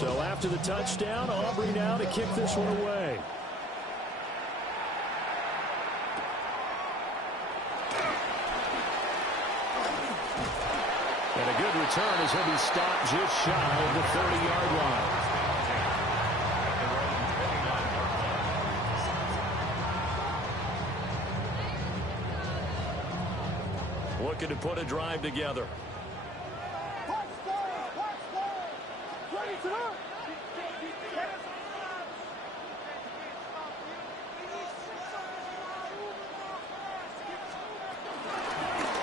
So after the touchdown, Aubrey now to kick this one away. And a good return as he'll be stopped just shy of the 30-yard line. Looking to put a drive together.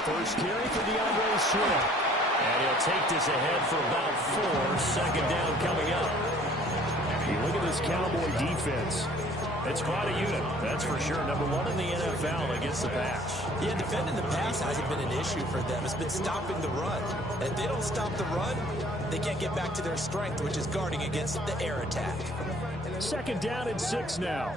First carry for DeAndre Swift. And he'll take this ahead for about 4. Second down coming up. You look at this Cowboy defense. It's quite a unit, that's for sure. Number 1 in the NFL against the pass. Yeah, defending the pass hasn't been an issue for them. It's been stopping the run. And if they don't stop the run, they can't get back to their strength, which is guarding against the air attack. Second down and 6 now.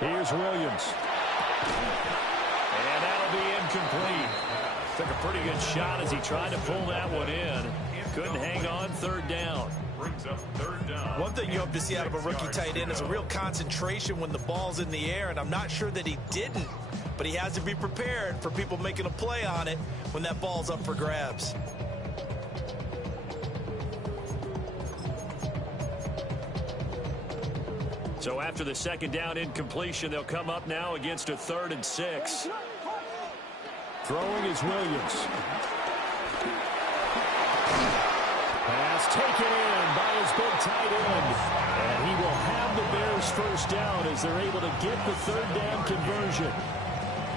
Here's Williams. And that'll be incomplete. Took a pretty good shot as he tried to pull that one in. Couldn't hang on. Third down. Brings up third down. One thing you hope to see out of a rookie tight end is a real concentration when the ball's in the air, and I'm not sure that he didn't, but he has to be prepared for people making a play on it when that ball's up for grabs. So after the second down incompletion, they'll come up now against a 3rd and 6. Throwing is Williams. Pass taken in by his big tight end. And he will have the Bears first down as they're able to get the 3rd down conversion.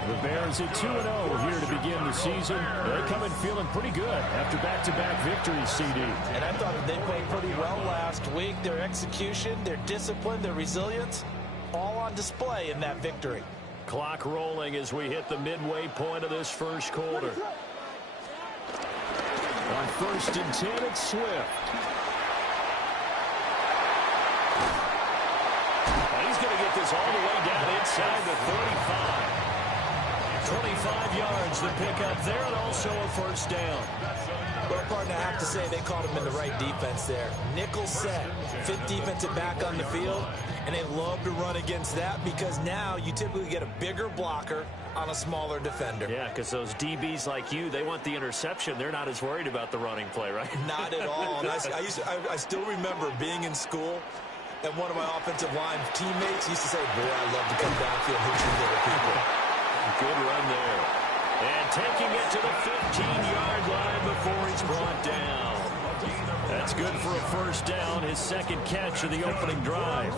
The Bears at 2-0 here to begin the season. They come in feeling pretty good after back-to-back victories, CD. And I thought they played pretty well last week. Their execution, their discipline, their resilience, all on display in that victory. Clock rolling as we hit the midway point of this first quarter. On 1st and 10, it's Swift. And he's going to get this all the way down inside the 35. 25 yards the pickup there, and also a first down. Well, partner, I have to say they caught him in the right defense there. Nickel set, 5th defensive back on the field, and they love to run against that because now you typically get a bigger blocker on a smaller defender. Yeah, because those DBs like you, they want the interception. They're not as worried about the running play, right? Not at all. And I still remember being in school, and one of my offensive line teammates used to say, boy, I love to come downfield and hit you little people. Good run there. And taking it to the 15-yard line before he's brought down. That's good for a first down, his 2nd catch of the opening drive.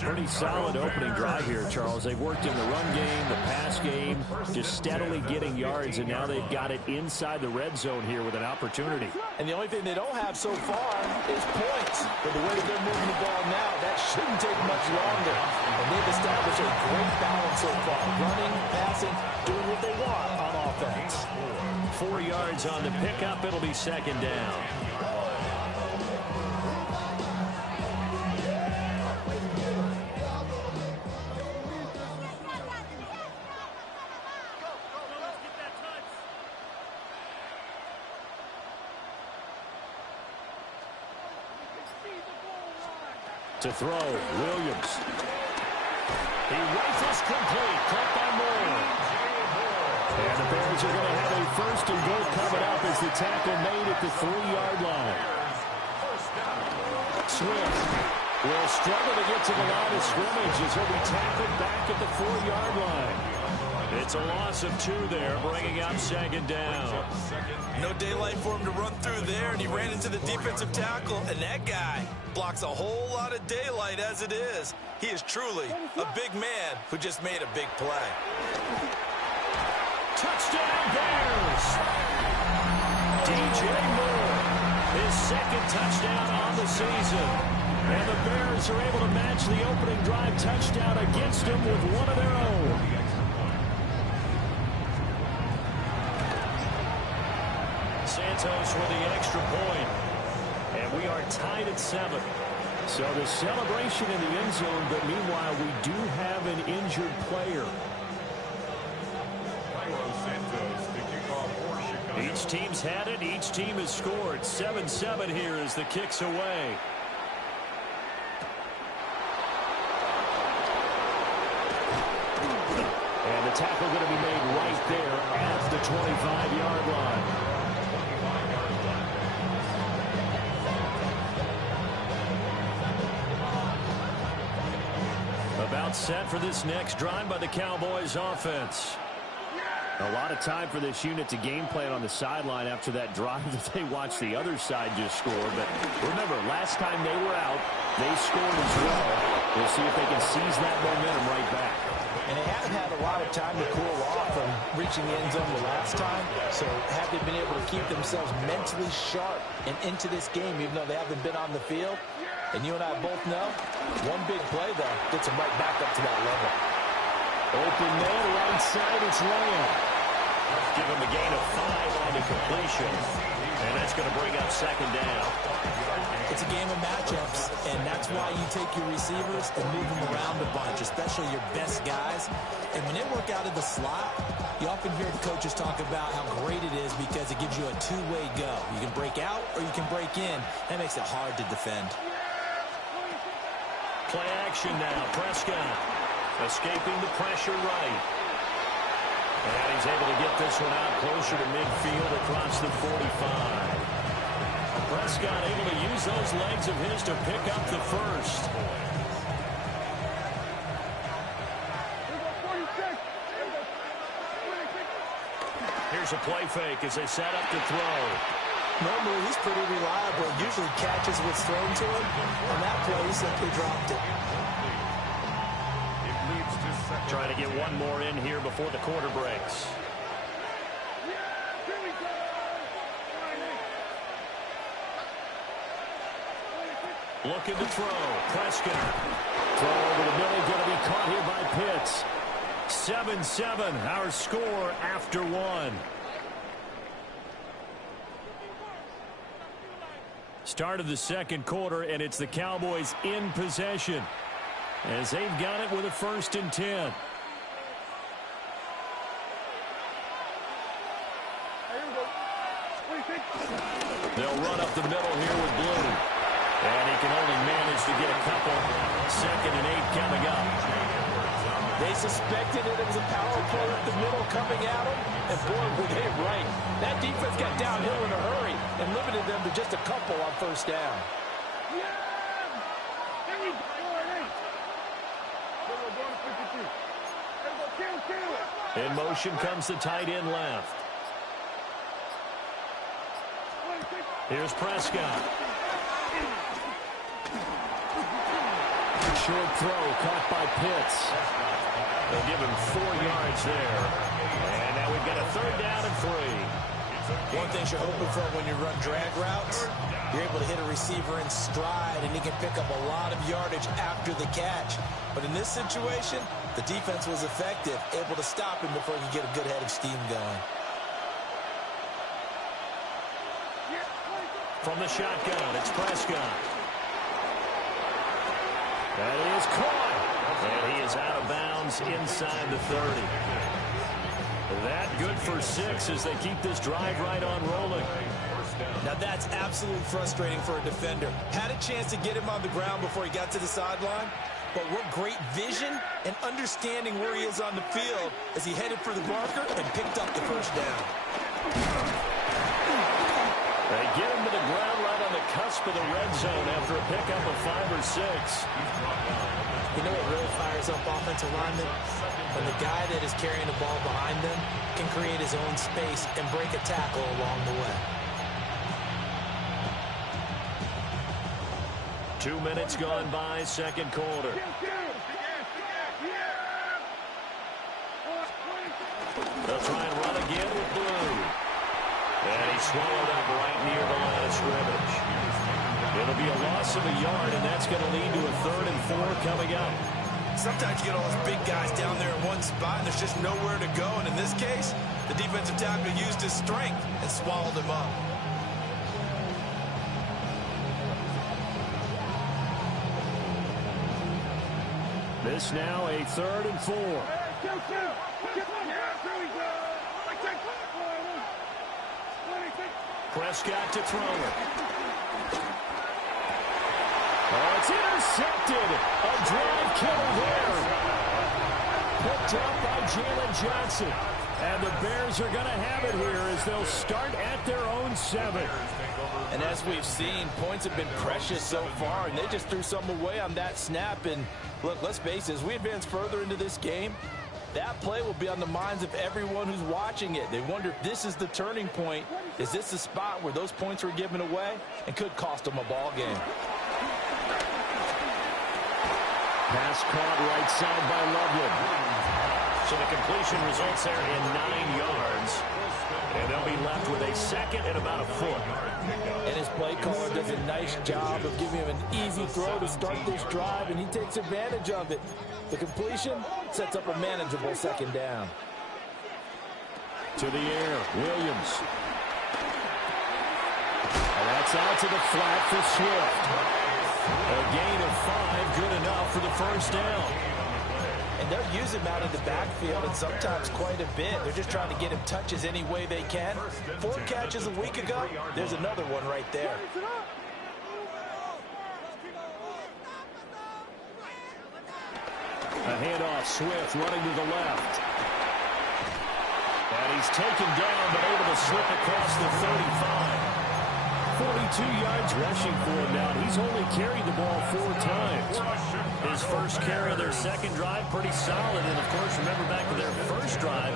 Pretty solid opening drive here, Charles. They've worked in the run game, the pass game, just steadily getting yards, and now they've got it inside the red zone here with an opportunity. And the only thing they don't have so far is points. But the way that they're moving the ball now, that shouldn't take much longer. And they've established a great balance so far. Running, passing, doing what they want on offense. 4 yards on the pickup. It'll be 2nd down. To throw, Williams. He rifles complete, caught by Moore. And the Bears are going to have a 1st and goal coming up as the tackle made at the 3-yard line. Swift will struggle to get to the line of scrimmage as he'll be tackled back at the 4-yard line. It's a loss of 2 there, bringing up 2nd down. No daylight for him to run through there, and he ran into the defensive tackle, and that guy blocks a whole lot of daylight as it is. He is truly a big man who just made a big play. Touchdown Bears! DJ Moore, his 2nd touchdown on the season. And the Bears are able to match the opening drive touchdown against him with one of their own. Santos with the extra point. And we are tied at 7. So the celebration in the end zone, but meanwhile we do have an injured player. Each team's had it. Each team has scored. 7-7 here as the kick's away. And the tackle going to be made right there at the 25-yard line. About set for this next drive by the Cowboys offense. A lot of time for this unit to game plan on the sideline after that drive that they watched the other side just score. But remember, last time they were out, they scored as well. We'll see if they can seize that momentum right back. And they haven't had a lot of time to cool off from reaching the end zone the last time. So have they been able to keep themselves mentally sharp and into this game, even though they haven't been on the field? And you and I both know, one big play, though, gets them right back up to that level. Open man, right side, it's Lamb. Give him a gain of 5 on the completion. And that's going to bring up second down. It's a game of matchups, and that's why you take your receivers and move them around a bunch, especially your best guys. And when they work out of the slot, you often hear the coaches talk about how great it is because it gives you a two-way go. You can break out or you can break in. That makes it hard to defend. Play action now. Prescott escaping the pressure right. And he's able to get this one out closer to midfield across the 45. Prescott able to use those legs of his to pick up the first. Here's a play fake as they set up to throw. Normally, he's pretty reliable. Usually catches what's thrown to him. On that play, he simply dropped it. Trying to get one more in here before the quarter breaks. Looking to throw. Prescott. Throw over the middle. Going to be caught here by Pitts. 7-7, our score after one. Start of the second quarter, and it's the Cowboys in possession as they've got it with a 1st and 10. They'll run up the middle here with Blue. And he can only manage to get a couple. 2nd and 8 coming up. They suspected it was a power play up the middle coming at them. And boy, were they right. That defense got downhill in a hurry and limited them to just a couple on 1st down. In motion comes the tight end left. Here's Prescott. Short throw caught by Pitts. They'll give him 4 yards there. And now we've got a 3rd down and 3. One thing you're hoping for when you run drag routes, you're able to hit a receiver in stride, and he can pick up a lot of yardage after the catch. But in this situation, the defense was effective, able to stop him before he could get a good head of steam going. From the shotgun, it's Prescott. That is caught. And he is out of bounds inside the 30. That good for 6 as they keep this drive right on rolling. Now that's absolutely frustrating for a defender. Had a chance to get him on the ground before he got to the sideline, but what great vision and understanding where he is on the field as he headed for the marker and picked up the 1st down. They get him to the ground right on the cusp of the red zone after a pickup of 5 or 6. You know what really fires up offensive linemen? When the guy that is carrying the ball behind them can create his own space and break a tackle along the way. 2 minutes gone by, 2nd quarter. They'll try and run again with Blue. And he's swallowed up right near the line of scrimmage. It'll be a loss of a yard, and that's going to lead to a 3rd and 4 coming up. Sometimes you get all those big guys down there in one spot, and there's just nowhere to go. And in this case, the defensive tackle used his strength and swallowed him up. This now a 3rd and 4. Prescott to throw it. Oh, it's intercepted. A drive killer there. Picked up by Jalen Johnson. And the Bears are going to have it here as they'll start at their own 7. And as we've seen, points have been precious so far, and they just threw some away on that snap. And look, let's face it, as we advance further into this game, that play will be on the minds of everyone who's watching it. They wonder if this is the turning point. Is this the spot where those points were given away and could cost them a ball game? Pass caught right side by Loveland. So the completion results there in 9 yards. And they'll be left with a 2nd and about a foot. And his play caller does a nice job of giving him an easy throw to start this drive, and he takes advantage of it. The completion sets up a manageable 2nd down. To the air, Williams. And that's out to the flat for Swift. A gain of 5, good enough for the 1st down. And they'll use him out in the backfield, and sometimes quite a bit. They're just trying to get him touches any way they can. 4 catches a week ago, there's another one right there. A handoff, Swift running to the left. And he's taken down, but able to slip across the 35. 42 yards rushing for him now. He's only carried the ball 4 times. His first carry of their 2nd drive, pretty solid. And, of course, remember back to their first drive,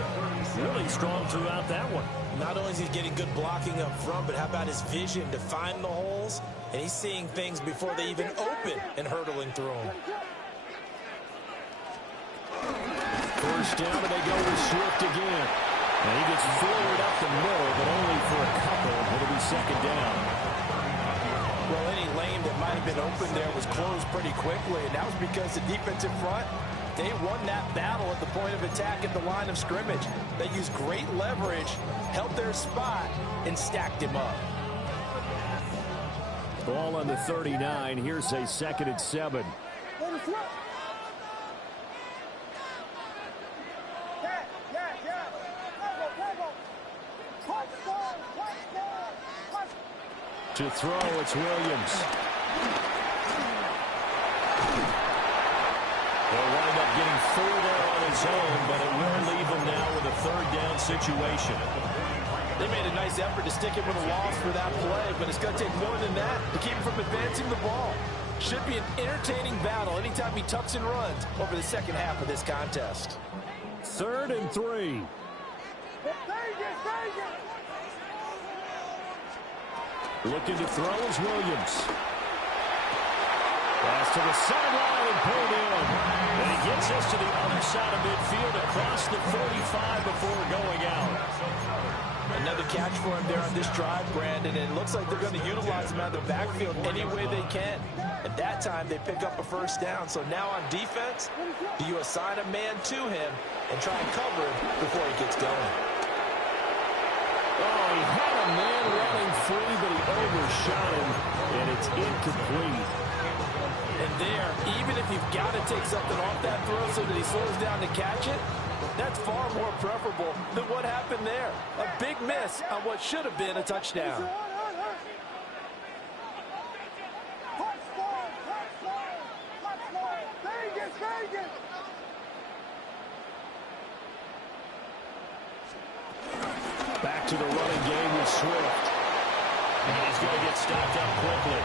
really strong throughout that one. Not only is he getting good blocking up front, but how about his vision to find the holes? And he's seeing things before they even open and hurdling through them. First down, and they go with Swift again. And he gets forward up the middle, but only for a couple. It'll be 2nd down. Well, any lane that might have been open there was closed pretty quickly, and that was because the defensive front, they won that battle at the point of attack at the line of scrimmage. They used great leverage, held their spot, and stacked him up. Ball on the 39. Here's a 2nd and 7. To throw, it's Williams. They'll wind up getting 4 there on his own, but it will leave him now with a 3rd down situation. They made a nice effort to stick him with a loss for that play, but it's going to take more than that to keep him from advancing the ball. Should be an entertaining battle anytime he tucks and runs over the 2nd half of this contest. 3rd and 3. Looking to throw is Williams. Pass to the sideline and pulled in. And he gets us to the other side of midfield across the 45 before going out. Another catch for him there on this drive, Brandon, and it looks like they're going to utilize him out of the backfield any way they can. At that time, they pick up a 1st down. So now on defense, do you assign a man to him and try and cover him before he gets going? Oh, he had a man running free, but he overshot him, and it's incomplete. And there, even if you've got to take something off that throw so that he slows down to catch it, that's far more preferable than what happened there. A big miss on what should have been a touchdown. Back to the running game with Swift. And he's going to get stopped up quickly.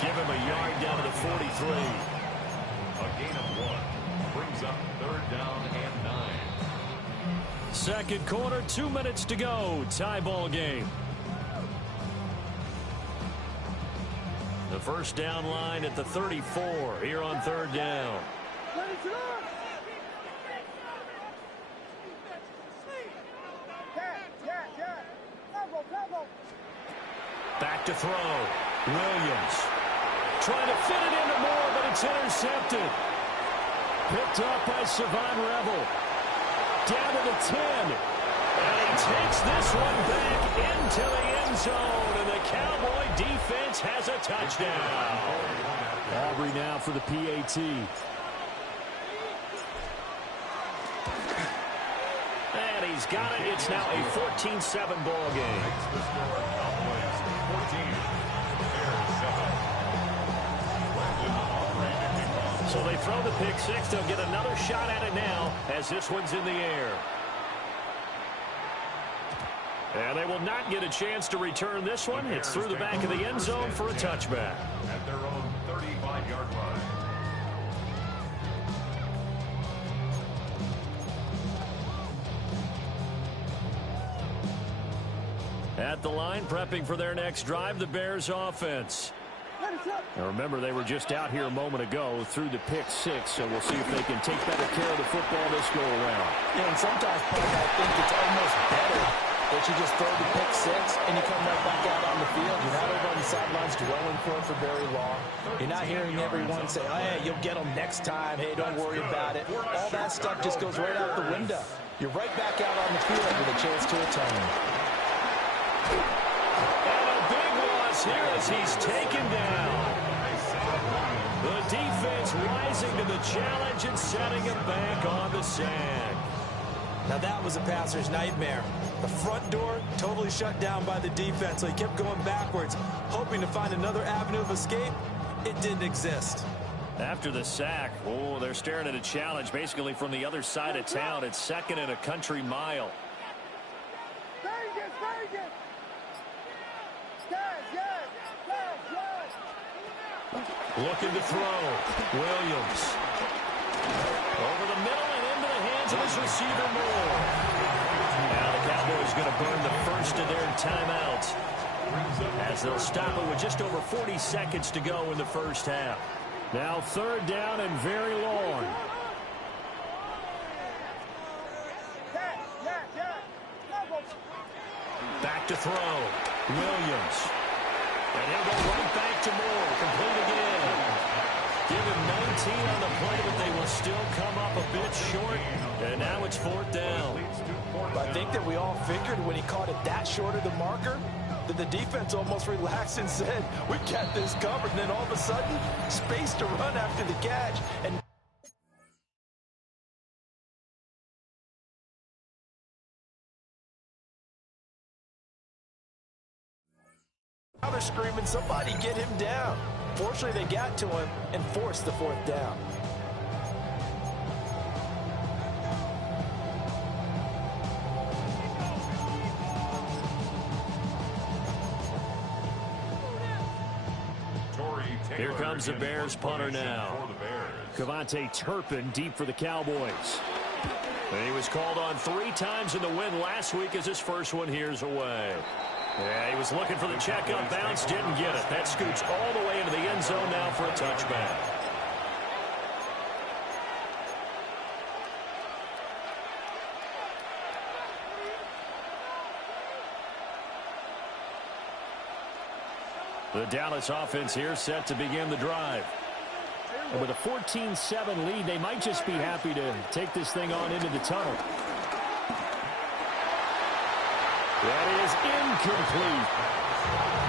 Give him a yard down to the 43. A gain of 1 brings up 3rd down and 9. 2nd quarter, 2 minutes to go. Tie ball game. The 1st down line at the 34 here on 3rd down. Back to throw. Williams trying to fit it into Moore, but it's intercepted. Picked up by Savon Revel. Down to the 10. And he takes this one back into the end zone. And the Cowboy defense has a touchdown. Aubrey now for the PAT. He's got it. It's now a 14-7 ball game. Makes the score Cowboys 14, Bears 7. So they throw the pick six. They'll get another shot at it now as this one's in the air. And they will not get a chance to return this one. It's through the back of the end zone for a touchback. At their own 35-yard line. At the line, prepping for their next drive, the Bears offense. Now remember, they were just out here a moment ago through the pick six, so we'll see if they can take better care of the football this go around. Yeah, and sometimes, Park, I think it's almost better that you just throw the pick six and you come right back out on the field. You're not over on the sidelines dwelling for very long. You're not hearing everyone say, oh, hey, you'll get them next time. Hey, don't worry about it. All that stuff just goes right out the window. You're right back out on the field with a chance to atone. And a big loss here as he's taken down. The defense rising to the challenge and setting him back on the sand. Now that was a passer's nightmare. The front door totally shut down by the defense, so he kept going backwards, hoping to find another avenue of escape. It didn't exist. After the sack, oh, they're staring at a challenge basically from the other side of town. It's second and a country mile. Looking to throw. Williams. Over the middle and into the hands of his receiver, Moore. Now the Cowboys going to burn the first of their timeouts as they'll stop it with just over 40 seconds to go in the first half. Now third down and very long. Back to throw. Williams. And he'll go right back to Moore. Complete again. Give him 19 on the play, but they will still come up a bit short. And now it's fourth down. I think that we all figured when he caught it that short of the marker that the defense almost relaxed and said, we got this covered. And then all of a sudden, space to run after the catch. And now they're screaming, somebody get him down. Fortunately, they got to him and forced the fourth down. Here comes the Bears punter now. Cavante Turpin deep for the Cowboys. And he was called on 3 times in the win last week as his first one here's away. Yeah, he was looking for the check-up bounce, didn't get it. That scoots all the way into the end zone now for a touchback. The Dallas offense here set to begin the drive. And with a 14-7 lead, they might just be happy to take this thing on into the tunnel. That is incomplete.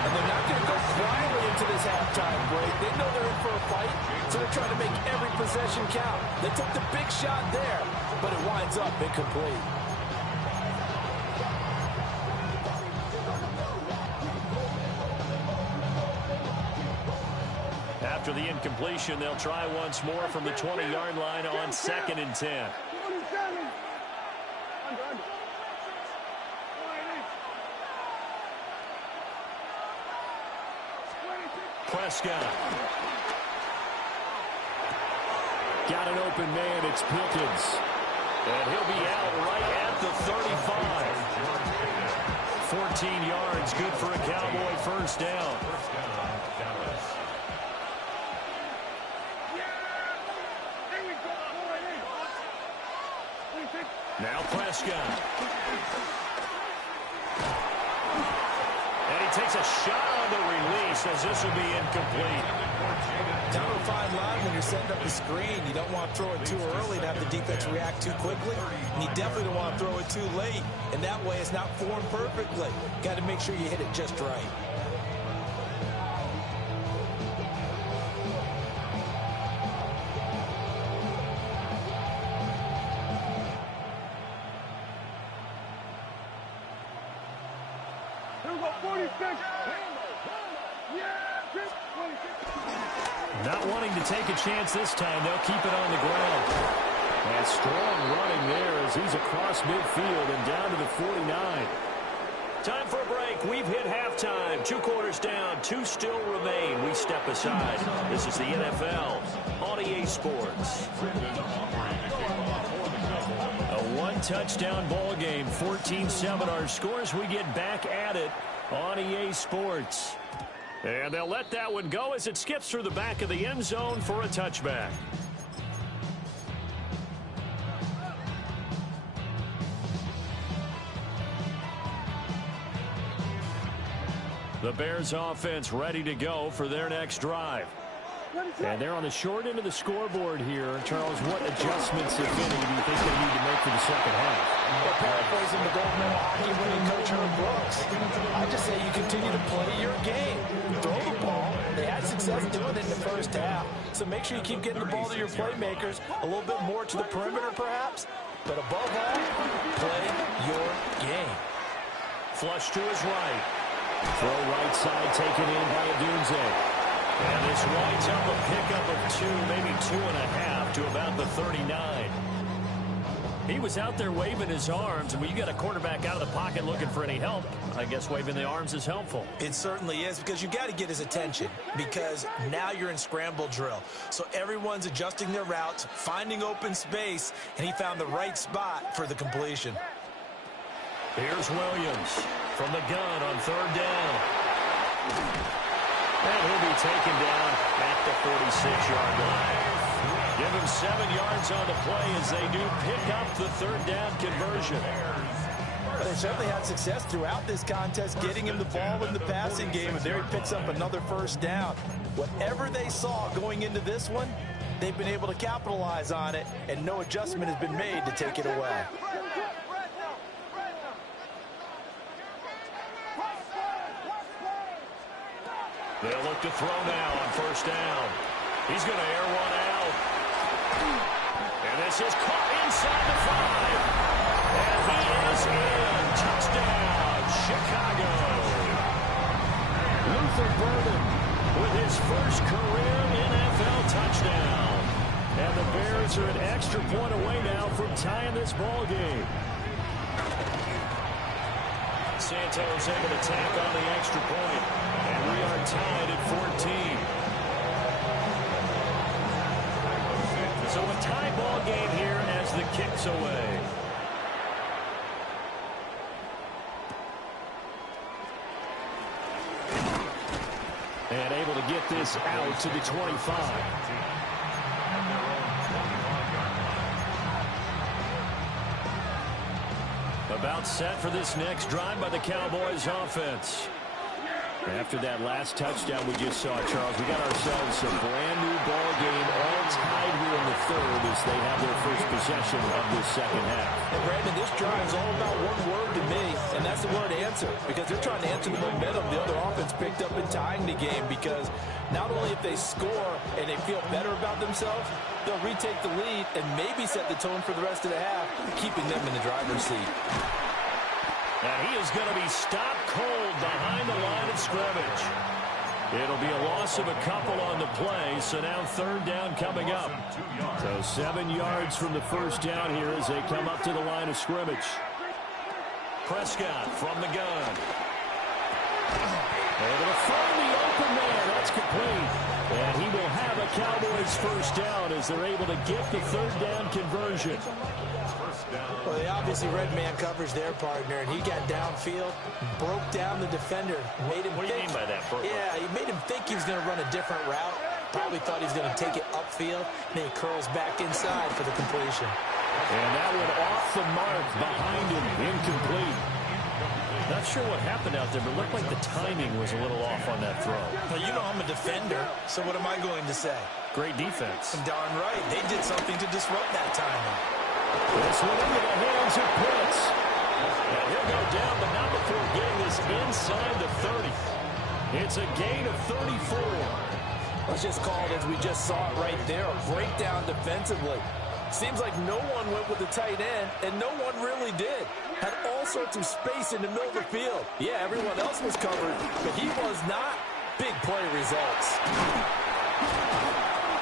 And they're not going to go quietly into this halftime break. They know they're in for a fight, so they're trying to make every possession count. They took the big shot there, but it winds up incomplete. After the incompletion, they'll try once more from the 20-yard line on 2nd and 10. Prescott. Got an open man. It's Pickens. And he'll be out right at the 35. 14 yards. Good for a Cowboy first down. Now Prescott. And he takes a shot on the release as this will be incomplete. Down a fine line when you're setting up the screen. You don't want to throw it too early to have the defense react too quickly. And you definitely don't want to throw it too late. And that way it's not formed perfectly. Got to make sure you hit it just right. Not wanting to take a chance this time, they'll keep it on the ground. And strong running there as he's across midfield and down to the 49. Time for a break. We've hit halftime. 2 quarters down. 2 still remain. We step aside. This is the NFL on EA Sports. A 1-touchdown ball game. 14-7 our scores. We get back at it on EA Sports. And they'll let that one go as it skips through the back of the end zone for a touchback. The Bears offense ready to go for their next drive. And they're on the short end of the scoreboard here. Charles, what adjustments, if any, do you think they need to make for the second half? Well, paraphrasing the gold medal hockey winning coach Herb Brooks, I just say you continue to play your game. Throw the ball. They had success doing it in the first half. So make sure you keep getting the ball to your playmakers, a little bit more to the perimeter perhaps. But above all, play your game. Flush to his right. Throw right side taken in by Odunze. And this winds up a pickup of 2, maybe 2.5 to about the 39. He was out there waving his arms, and when you got a quarterback out of the pocket looking for any help, I guess waving the arms is helpful. It certainly is, because you got to get his attention, because now you're in scramble drill. So everyone's adjusting their routes, finding open space, and he found the right spot for the completion. Here's Williams from the gun on 3rd down. And he'll be taken down at the 46-yard line. Give him 7 yards on the play as they do pick up the 3rd down conversion. They certainly had success throughout this contest, getting him the ball in the passing game, and there he picks up another 1st down. Whatever they saw going into this one, they've been able to capitalize on it, and no adjustment has been made to take it away. They'll look to throw now on 1st down. He's going to air one out. And this is caught inside the 5. And he is in. Touchdown, Chicago. Luther Burden with his first career NFL touchdown. And the Bears are an extra point away now from tying this ball game. Santos able to tack on the extra point. And we are tied at 14. So a tie ball game here as the kick's away. And able to get this out to the 25. About set for this next drive by the Cowboys offense. After that last touchdown we just saw, Charles, we got ourselves a brand new ball game, all tied here in the 3rd as they have their first possession of this second half. And Brandon, this drive is all about one word to me, and that's the word answer, because they're trying to answer the momentum the other offense picked up in tying the game, because not only if they score and they feel better about themselves, they'll retake the lead and maybe set the tone for the rest of the half, keeping them in the driver's seat. And he is going to be stopped cold behind the line of scrimmage. It'll be a loss of a couple on the play, so now 3rd down coming up. So 7 yards from the 1st down here as they come up to the line of scrimmage. Prescott from the gun. Able to find the open man. That's complete. And he will have a Cowboys 1st down as they're able to get the 3rd down conversion. Well, they obviously red man coverage their partner, and he got downfield, broke down the defender, made him What do you mean by that? Yeah, he made him think he was going to run a different route. Probably thought he was going to take it upfield, and then he curls back inside for the completion. And that one off the mark behind him, incomplete. Not sure what happened out there, but it looked like the timing was a little off on that throw. Well, you know I'm a defender, so what am I going to say? Great defense. Darn right. They did something to disrupt that timing. This one into the hands of Pitts. And he'll go down, but not before getting this inside the 30. It's a gain of 34. Let's just call it as we just saw it right there, a breakdown defensively. Seems like no one went with the tight end, and no one really did. Had all sorts of space in the middle of the field. Yeah, everyone else was covered, but he was not. Big play results.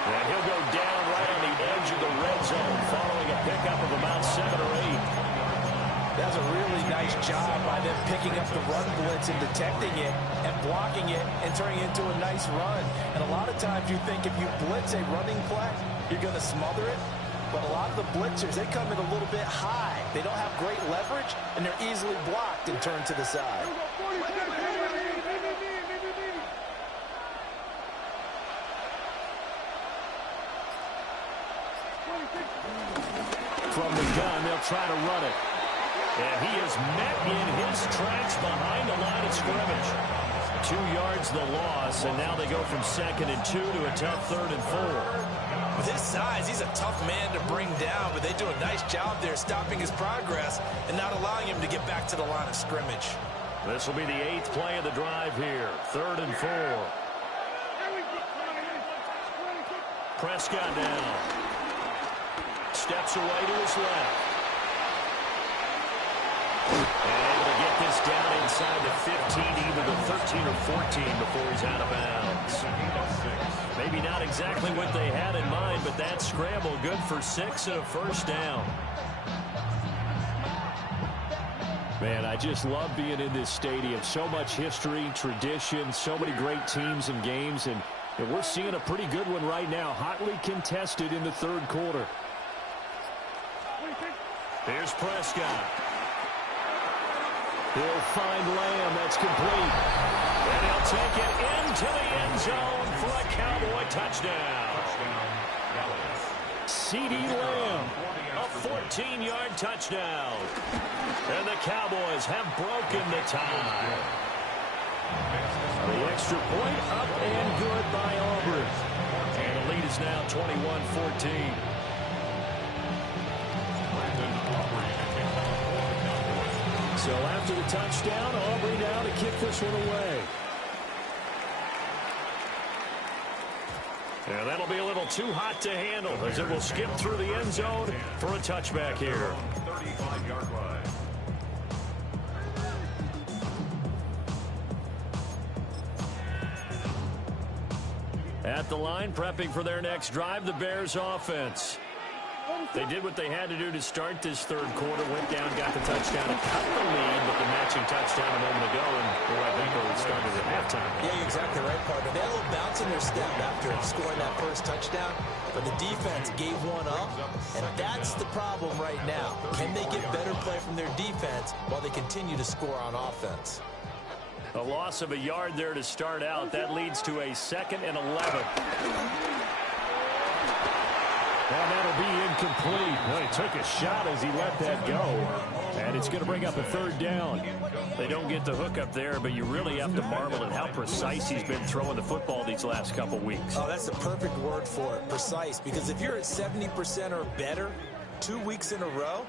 And he'll go down right on the edge of the red zone following a pickup of about 7 or 8. That's a really nice job by them picking up the run blitz and detecting it and blocking it and turning it into a nice run. And a lot of times you think if you blitz a running play, you're going to smother it. But a lot of the blitzers, they come in a little bit high. They don't have great leverage, and they're easily blocked and turned to the side. From the gun, they'll try to run it. And he is met in his tracks behind the line of scrimmage. 2 yards the loss, and now they go from 2nd and 2 to a tough 3rd and 4. With his size, he's a tough man to bring down, but they do a nice job there stopping his progress and not allowing him to get back to the line of scrimmage. This will be the 8th play of the drive here. 3rd and 4. Prescott down. Steps away to his left. And able to get this down inside the 15, either the 13 or 14 before he's out of bounds. Maybe not exactly what they had in mind, but that scramble good for 6 and a first down. Man, I just love being in this stadium. So much history, tradition, so many great teams and games, and we're seeing a pretty good one right now, hotly contested in the 3rd quarter. Here's Prescott. He'll find Lamb. That's complete. And he'll take it into the end zone for a Cowboy touchdown. CeeDee Lamb, a 14-yard touchdown. And the Cowboys have broken the tie. The extra point up and good by Auburn. And the lead is now 21-14. So after the touchdown, Aubrey now to kick this one away. And that'll be a little too hot to handle as it will skip through the end zone for a touchback here. 35-yard line. At the line, prepping for their next drive, the Bears offense. They did what they had to do to start this 3rd quarter, went down, got the touchdown, and cut the lead, but the matching touchdown a moment ago, and we're right back where we started at halftime. Yeah, you're exactly right, partner. They had a little bounce in their step after scoring that first touchdown, but the defense gave one up, and that's the problem right now. Can they get better play from their defense while they continue to score on offense? A loss of a yard there to start out. That leads to a 2nd and 11. And that'll be incomplete. Well, he took a shot as he let that go. And it's going to bring up a 3rd down. They don't get the hook up there, but you really have to marvel at how precise he's been throwing the football these last couple weeks. Oh, that's the perfect word for it, precise. Because if you're at 70% or better 2 weeks in a row,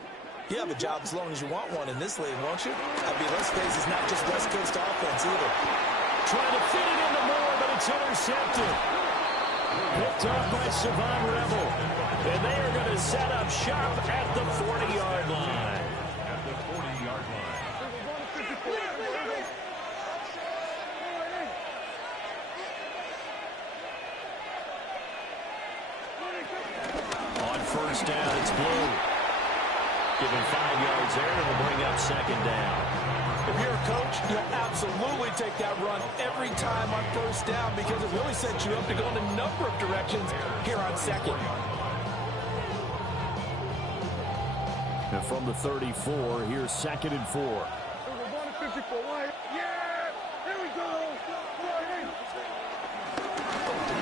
you have a job as long as you want one in this league, won't you? I mean, let's face it, it's not just West Coast offense either. Trying to fit it into Moore, but it's intercepted. Picked off by Savon Rebel. And they are going to set up shop at the 40-yard line. At the 40-yard line. On first down, it's Blue. Give him 5 yards there, and it'll bring up 2nd down. If you're a coach, you'll absolutely take that run every time on first down because it really sets you up to go in a number of directions here on 2nd. And from the 34, here's 2nd and 4.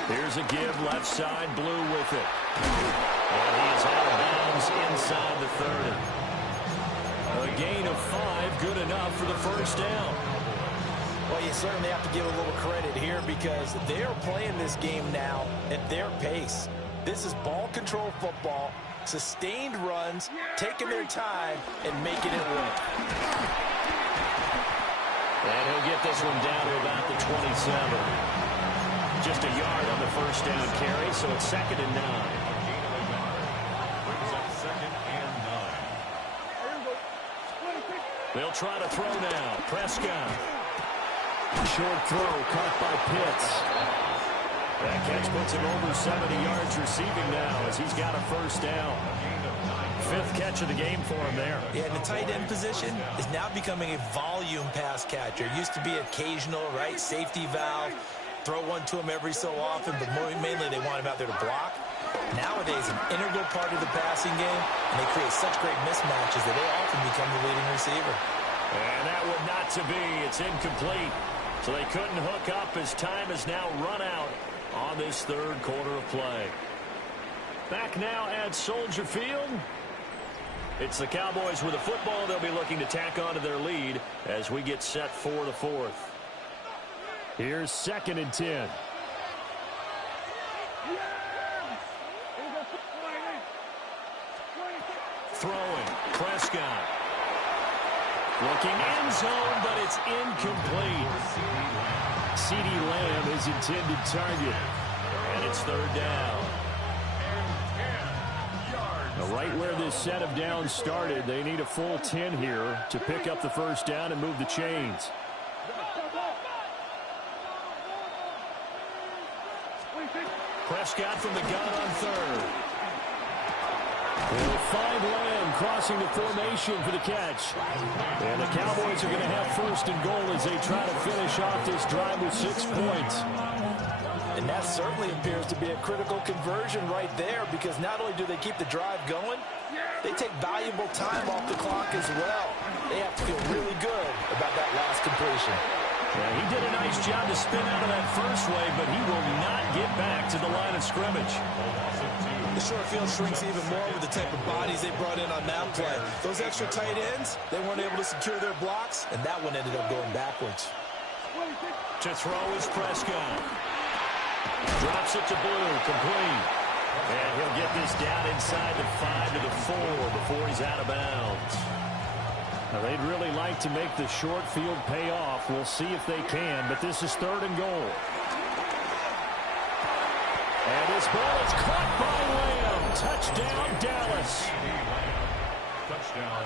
Here's a give, left side, Blue with it. And he is out of bounds inside the 30. A gain of 5, good enough for the first down. Well, you certainly have to give a little credit here because they're playing this game now at their pace. This is ball control football, sustained runs, taking their time, and making it work. And he'll get this one down to about the 27. Just a yard on the first down carry, so it's 2nd and 9. Brings up 2nd and 9. They'll try to throw now. Prescott. Short throw caught by Pitts. That catch puts him over 70 yards receiving now as he's got a first down. Fifth catch of the game for him there. Yeah, and the tight end position is now becoming a volume pass catcher. Used to be occasional, right? Safety valve. Throw one to him every so often, but mainly they want him out there to block. Nowadays, an integral part of the passing game, and they create such great mismatches that they often become the leading receiver. And that one not to be. It's incomplete. So they couldn't hook up as time has now run out on this third quarter of play. Back now at Soldier Field. It's the Cowboys with the football. They'll be looking to tack onto their lead as we get set for the fourth. Here's 2nd and 10. Throwing. Prescott. Looking end zone, but it's incomplete. CeeDee Lamb is intended target. And it's 3rd down. Now, right where this set of downs started, they need a full 10 here to pick up the first down and move the chains. Prescott from the gun on 3rd. They'll find Lamb crossing the formation for the catch. And the Cowboys are going to have 1st and goal as they try to finish off this drive with 6 points. And that certainly appears to be a critical conversion right there, because not only do they keep the drive going, they take valuable time off the clock as well. They have to feel really good about that last completion. Yeah, he did a nice job to spin out of that first wave, but he will not get back to the line of scrimmage. The short field shrinks even more with the type of bodies they brought in on that play. Those extra tight ends, they weren't able to secure their blocks, and that one ended up going backwards. To throw is Prescott. Drops it to Blue, complete. And he'll get this down inside the 5 to the 4 before he's out of bounds. Now, they'd really like to make the short field pay off. We'll see if they can, but this is 3rd and goal. And this ball is caught by Lamb. Touchdown, Dallas.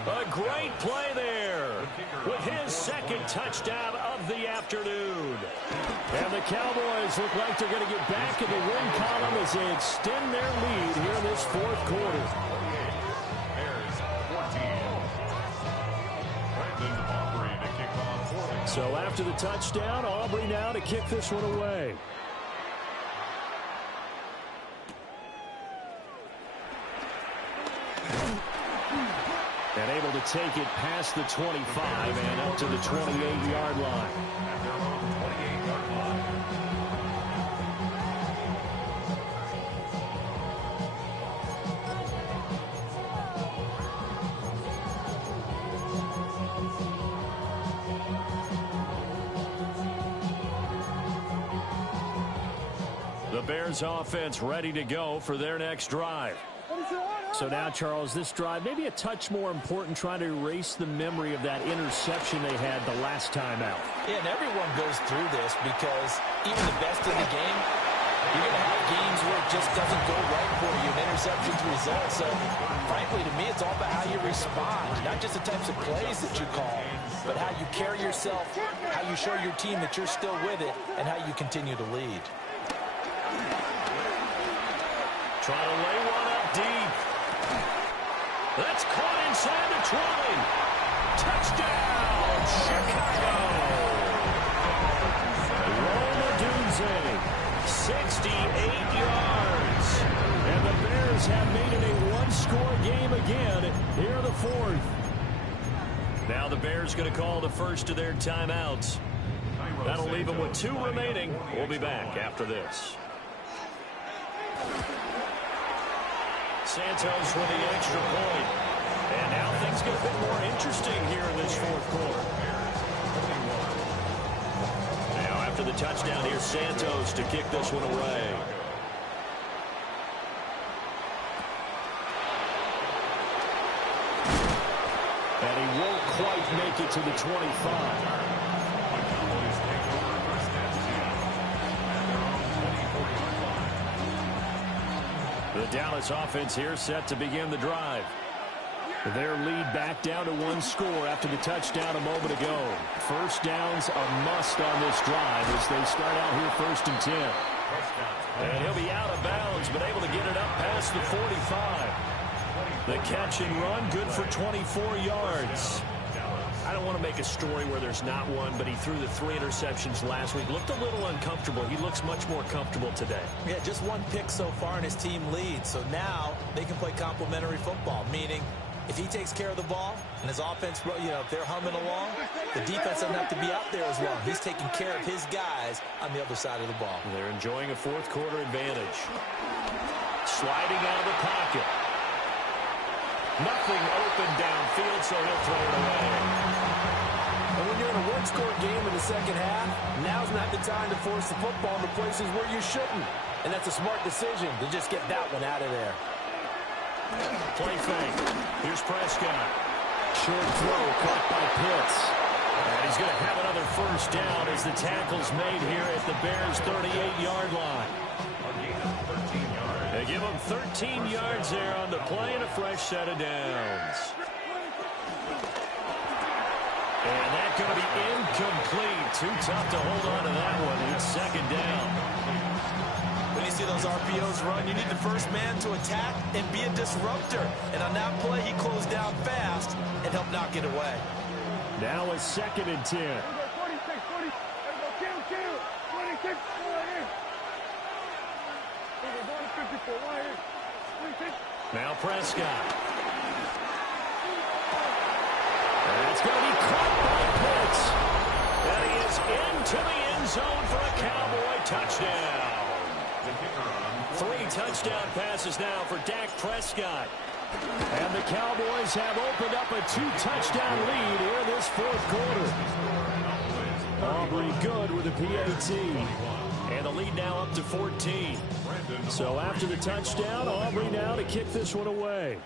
A great play there with his 2nd touchdown of the afternoon. And the Cowboys look like they're going to get back in the win column as they extend their lead here in this 4th quarter. So after the touchdown, Aubrey now to kick this one away. And able to take it past the 25 and up to the 28-yard line. The Bears offense ready to go for their next drive. So now, Charles, this drive maybe a touch more important, trying to erase the memory of that interception they had the last time out. Yeah, and everyone goes through this because even the best in the game, you're going to have games where it just doesn't go right for you, and interceptions result. So, frankly, to me, it's all about how you respond, not just the types of plays that you call, but how you carry yourself, how you show your team that you're still with it, and how you continue to lead. Try to lay one up deep. That's caught inside the 20. Touchdown, Chicago. Rome Odunze, 68 yards. And the Bears have made it a one-score game again here in the 4th. Now the Bears going to call the first of their timeouts. That'll leave them with 2 remaining. We'll be back after this. Santos with the extra point. And now things get a bit more interesting here in this 4th quarter. Now after the touchdown, here's Santos to kick this one away. And he won't quite make it to the 25. The Dallas offense here set to begin the drive. Their lead back down to one score after the touchdown a moment ago. First down's a must on this drive as they start out here 1st and 10. And he'll be out of bounds, but able to get it up past the 45. The catch and run, good for 24 yards. I don't want to make a story where there's not one, but he threw the 3 interceptions last week. Looked a little uncomfortable. He looks much more comfortable today. Yeah, just one pick so far and his team leads. So now they can play complementary football, meaning if he takes care of the ball and his offense, if they're humming along, the defense doesn't have to be out there as well. He's taking care of his guys on the other side of the ball. They're enjoying a 4th quarter advantage. Sliding out of the pocket. Nothing open downfield, so he'll throw it away. And when you're in a one-score game in the second half, now's not the time to force the football into places where you shouldn't. And that's a smart decision to just get that one out of there. Play fake. Here's Prescott. Short throw caught by Pitts. And he's going to have another first down as the tackle's made here at the Bears' 38-yard line. They give him 13 yards there on the play and a fresh set of downs. And that's going to be incomplete. Too tough to hold on to that one. It's 2nd down. When you see those RPOs run, you need the first man to attack and be a disruptor. And on that play, he closed down fast and helped knock it away. Now a 2nd and 10. Now Prescott. And it's going to be caught by Pitts. And he is into the end zone for a Cowboy touchdown. 3 touchdown passes now for Dak Prescott. And the Cowboys have opened up a 2-touchdown lead here in this 4th quarter. Aubrey good with a PAT. And the lead now up to 14. So after the touchdown, Aubrey now to kick this one away.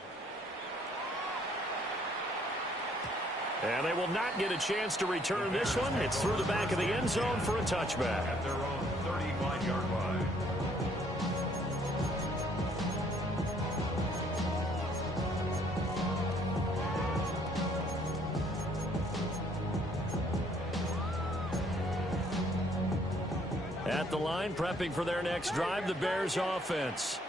And they will not get a chance to return this one. It's through the back of the end zone for a touchback. At their own 35-yard line. At the line, prepping for their next drive, the Bears offense.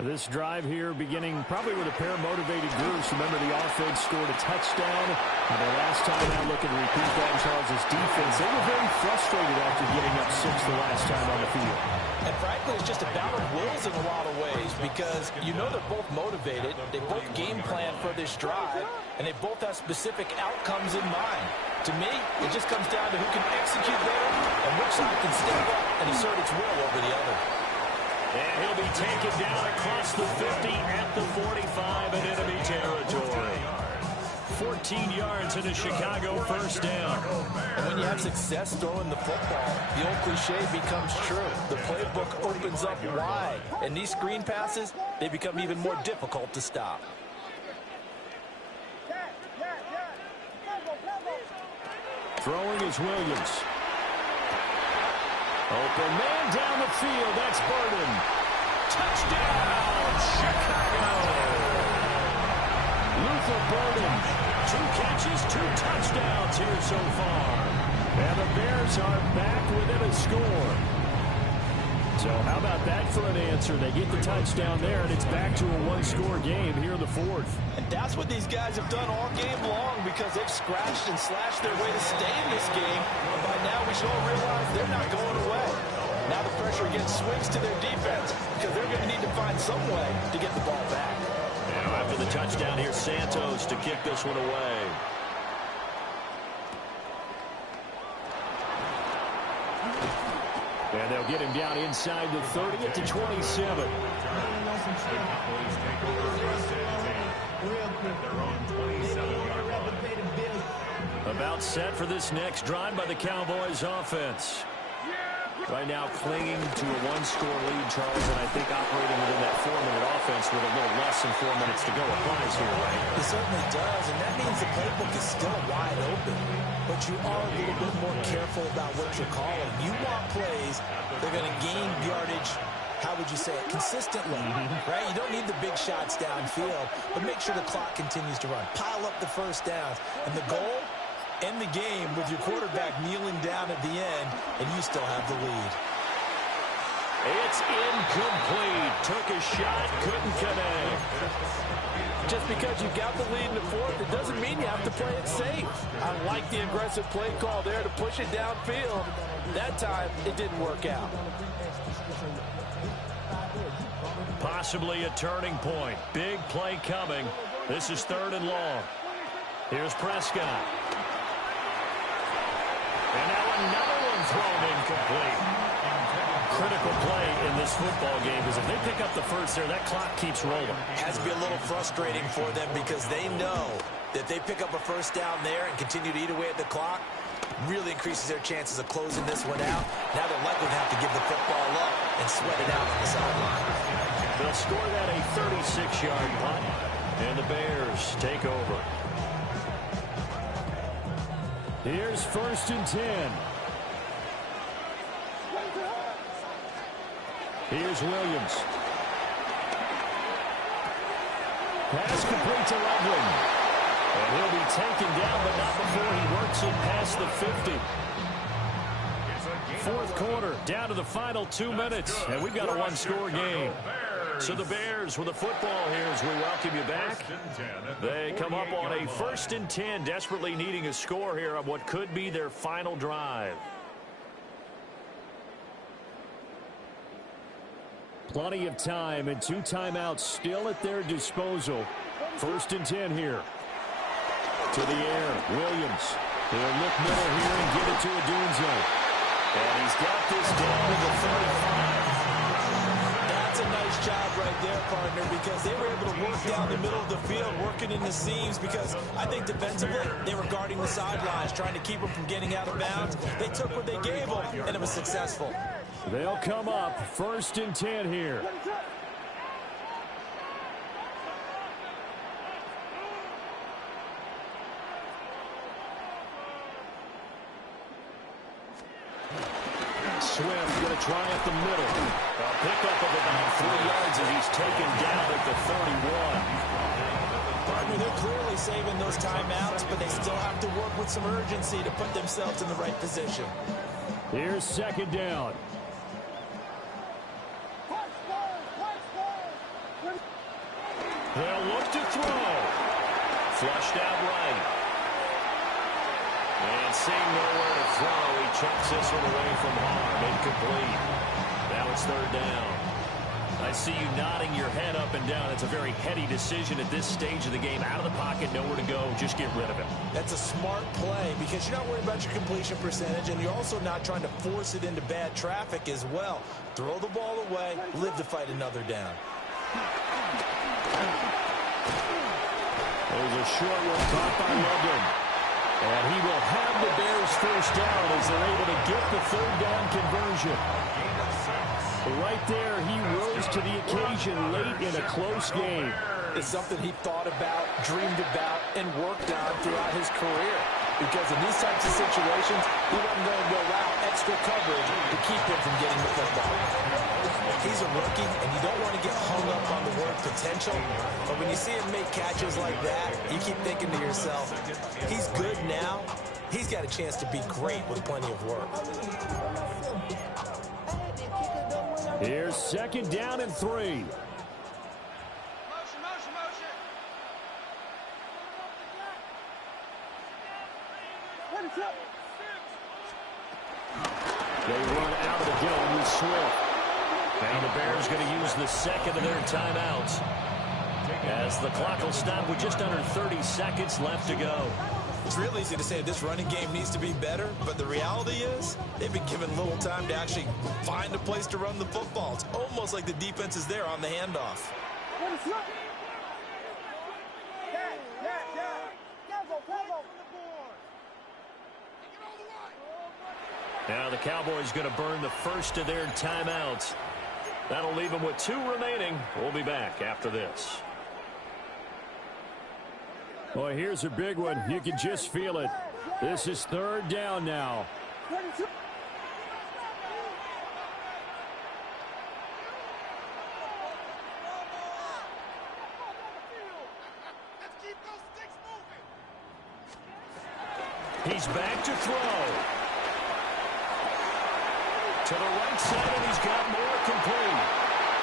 This drive here beginning probably with a pair of motivated groups. Remember, the offense scored a touchdown. And the last time out, looking to repeat that in Charles' defense, they were very frustrated after getting up 6 the last time on the field. And frankly, it's just a battle of wills in a lot of ways because you know they're both motivated. They both game plan for this drive, and they both have specific outcomes in mind. To me, it just comes down to who can execute better and which side can step up and assert its will over the other. And he'll be taken down across the 50 at the 45 in enemy territory. 14 yards in a Chicago first down. And when you have success throwing the football, the old cliche becomes true. The playbook opens up wide, and these screen passes, they become even more difficult to stop. Throwing is Williams. Open man down the field. That's Burden. Touchdown, Chicago. Luther Burden. 2 catches, 2 touchdowns here so far. And the Bears are back within a score. So how about that for an answer? They get the touchdown there, and it's back to a 1-score game here in the 4th. And that's what these guys have done all game long because they've scratched and slashed their way to stay in this game. And by now we should all realize they're not going away. Now the pressure again swings to their defense because they're going to need to find some way to get the ball back. Now after the touchdown, here's Santos to kick this one away. And they'll get him down inside the 30 at the 27. About set for this next drive by the Cowboys offense. Right now clinging to a 1-score lead, Charles, and I think operating within that 4-minute offense with a little less than 4 minutes to go applies here, right? It certainly does, and that means the playbook is still wide open. But you are a little bit more careful about what you're calling. You want plays that are going to gain yardage how would you say it, consistently, right? You don't need the big shots downfield, but make sure the clock continues to run. Pile up the first downs. And the goal, end the game with your quarterback kneeling down at the end, and you still have the lead. It's incomplete. Took a shot, couldn't connect. Just because you got the lead in the fourth, it doesn't mean you have to play it safe. I like the aggressive play call there to push it downfield. That time, it didn't work out. Possibly a turning point. Big play coming. This is 3rd and long. Here's Prescott. And now another one thrown incomplete. Critical play in this football game because if they pick up the first there, that clock keeps rolling. Has to be a little frustrating for them because they know that they pick up a first down there and continue to eat away at the clock, really increases their chances of closing this one out. Now they're likely to have to give the football up and sweat it out on the sideline. They'll score that a 36-yard punt, and the Bears take over. Here's 1st and 10. Here's Williams. Pass complete to Loveland. And he'll be taken down, but not before he works it past the 50. 4th quarter, down to the final 2 minutes, and we've got a one-score game. So the Bears with the football here as we welcome you back. They come up on a 1st and 10, desperately needing a score here on what could be their final drive. Plenty of time and 2 timeouts still at their disposal. 1st and 10 here. To the air, Williams. He'll look middle here and get it to Odunze. And he's got this down to the 35. That's a nice job right there, partner, because they were able to work down the middle of the field, working in the seams, because I think defensively they were guarding the sidelines, trying to keep them from getting out of bounds. They took what they gave them, and it was successful. They'll come up 1st and 10 here. Swift going to try at the middle. A pickup of about 3 yards as he's taken down at the 31. Partner, they're clearly saving those timeouts, but they still have to work with some urgency to put themselves in the right position. Here's 2nd down. They'll look to throw. Flushed out right. And seeing nowhere to throw, he chucks this one away from harm. Incomplete. Now it's 3rd down. I see you nodding your head up and down. It's a very heady decision at this stage of the game. Out of the pocket, nowhere to go. Just get rid of it. That's a smart play because you're not worried about your completion percentage, and you're also not trying to force it into bad traffic as well. Throw the ball away, live to fight another down. There's a short one caught by Loveland. And he will have the Bears first down as they're able to get the 3rd down conversion. Right there, he rose to the occasion late in a close game. It's something he thought about, dreamed about, and worked on throughout his career. Because in these types of situations, he wasn't going to allow extra coverage to keep him from getting the football. He's a rookie, and you don't want to get hung up on the word potential. But when you see him make catches like that, you keep thinking to yourself, he's good now. He's got a chance to be great with plenty of work. Here's 2nd down and 3. They run out of the gun with Swift. And the Bears going to use the 2nd of their timeouts as the clock will stop with just under 30 seconds left to go. It's real easy to say this running game needs to be better, but the reality is they've been given little time to actually find a place to run the football. It's almost like the defense is there on the handoff. Now the Cowboys going to burn the first of their timeouts. That'll leave them with 2 remaining. We'll be back after this. Boy, here's a big one. You can just feel it. This is 3rd down now. He's back to throw. To the right side, and he's got more complete.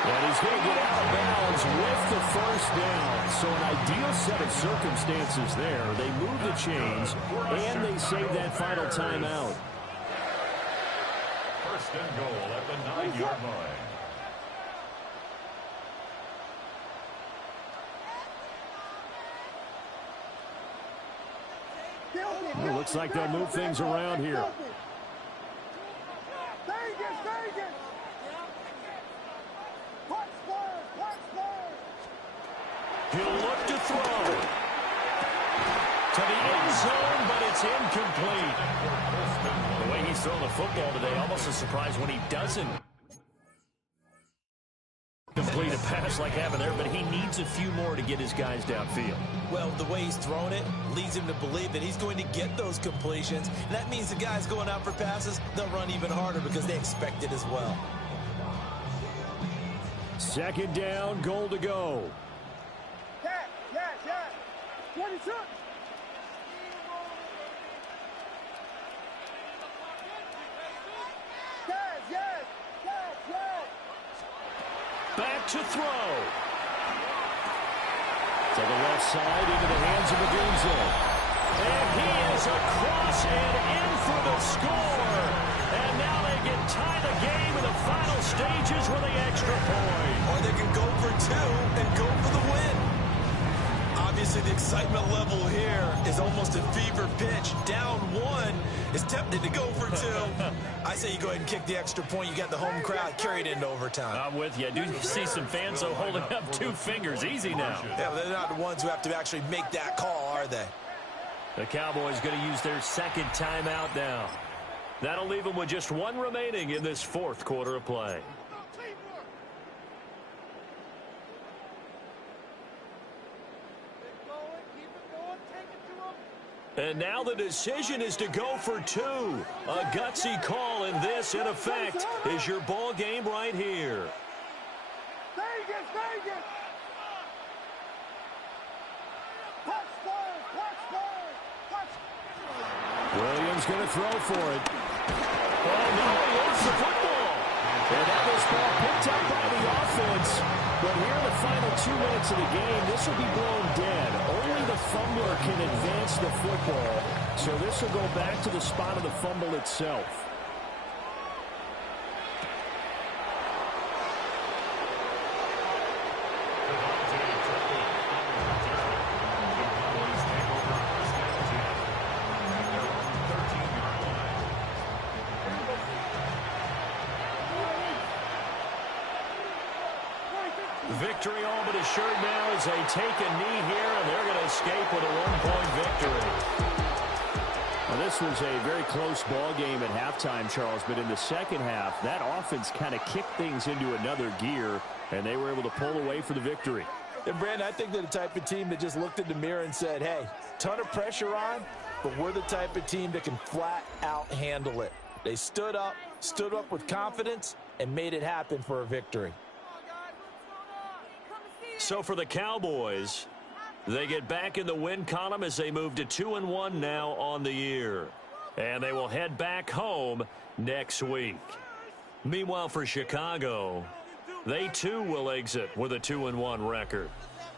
And he's going to get out of bounds with the first down. So an ideal set of circumstances there. They move the chains, and they save that final timeout. First and goal at the 9-yard line. Well, looks like they'll move things around here. He'll look to throw. To the end zone, but it's incomplete. The way he's throwing the football today, almost a surprise when he doesn't complete a pass like having there, but he needs a few more to get his guys downfield. Well, the way he's thrown it leads him to believe that he's going to get those completions. And that means the guys going out for passes, they'll run even harder because they expect it as well. Second down, goal to go. Yes. 26. Yes. Back to throw. To the left side, into the hands of Odunze. And he is across and in for the score. And now they can tie the game in the final stages with the extra point. Or they can go for two and go for the win. Obviously, the excitement level here is almost a fever pitch. Down one, is tempted to go for two. I say you go ahead and kick the extra point. You got the home crowd carried into overtime. I'm with you. I do see some fans, though, holding up 2 fingers. Easy now. Yeah, but they're not the ones who have to actually make that call, are they? The Cowboys going to use their second timeout now. That'll leave them with just 1 remaining in this 4th quarter of play. And now the decision is to go for 2. A gutsy call, and this, in effect, is your ball game right here. Vegas. Williams going to throw for it. Oh, no, he lost the football. And that was ball picked up by the offense. But here in the final 2 minutes of the game, this will be blown dead. Only the fumbler can advance the football. So this will go back to the spot of the fumble itself. Victory all but assured now as they take a knee here, and they're going to escape with a 1-point victory. Now, this was a very close ball game at halftime, Charles, but in the second half, that offense kind of kicked things into another gear, and they were able to pull away for the victory. And, Brandon, I think they're the type of team that just looked in the mirror and said, hey, ton of pressure on, but we're the type of team that can flat out handle it. They stood up with confidence, and made it happen for a victory. So for the Cowboys, they get back in the win column as they move to 2-1 now on the year. And they will head back home next week. Meanwhile, for Chicago, they too will exit with a 2-1 record.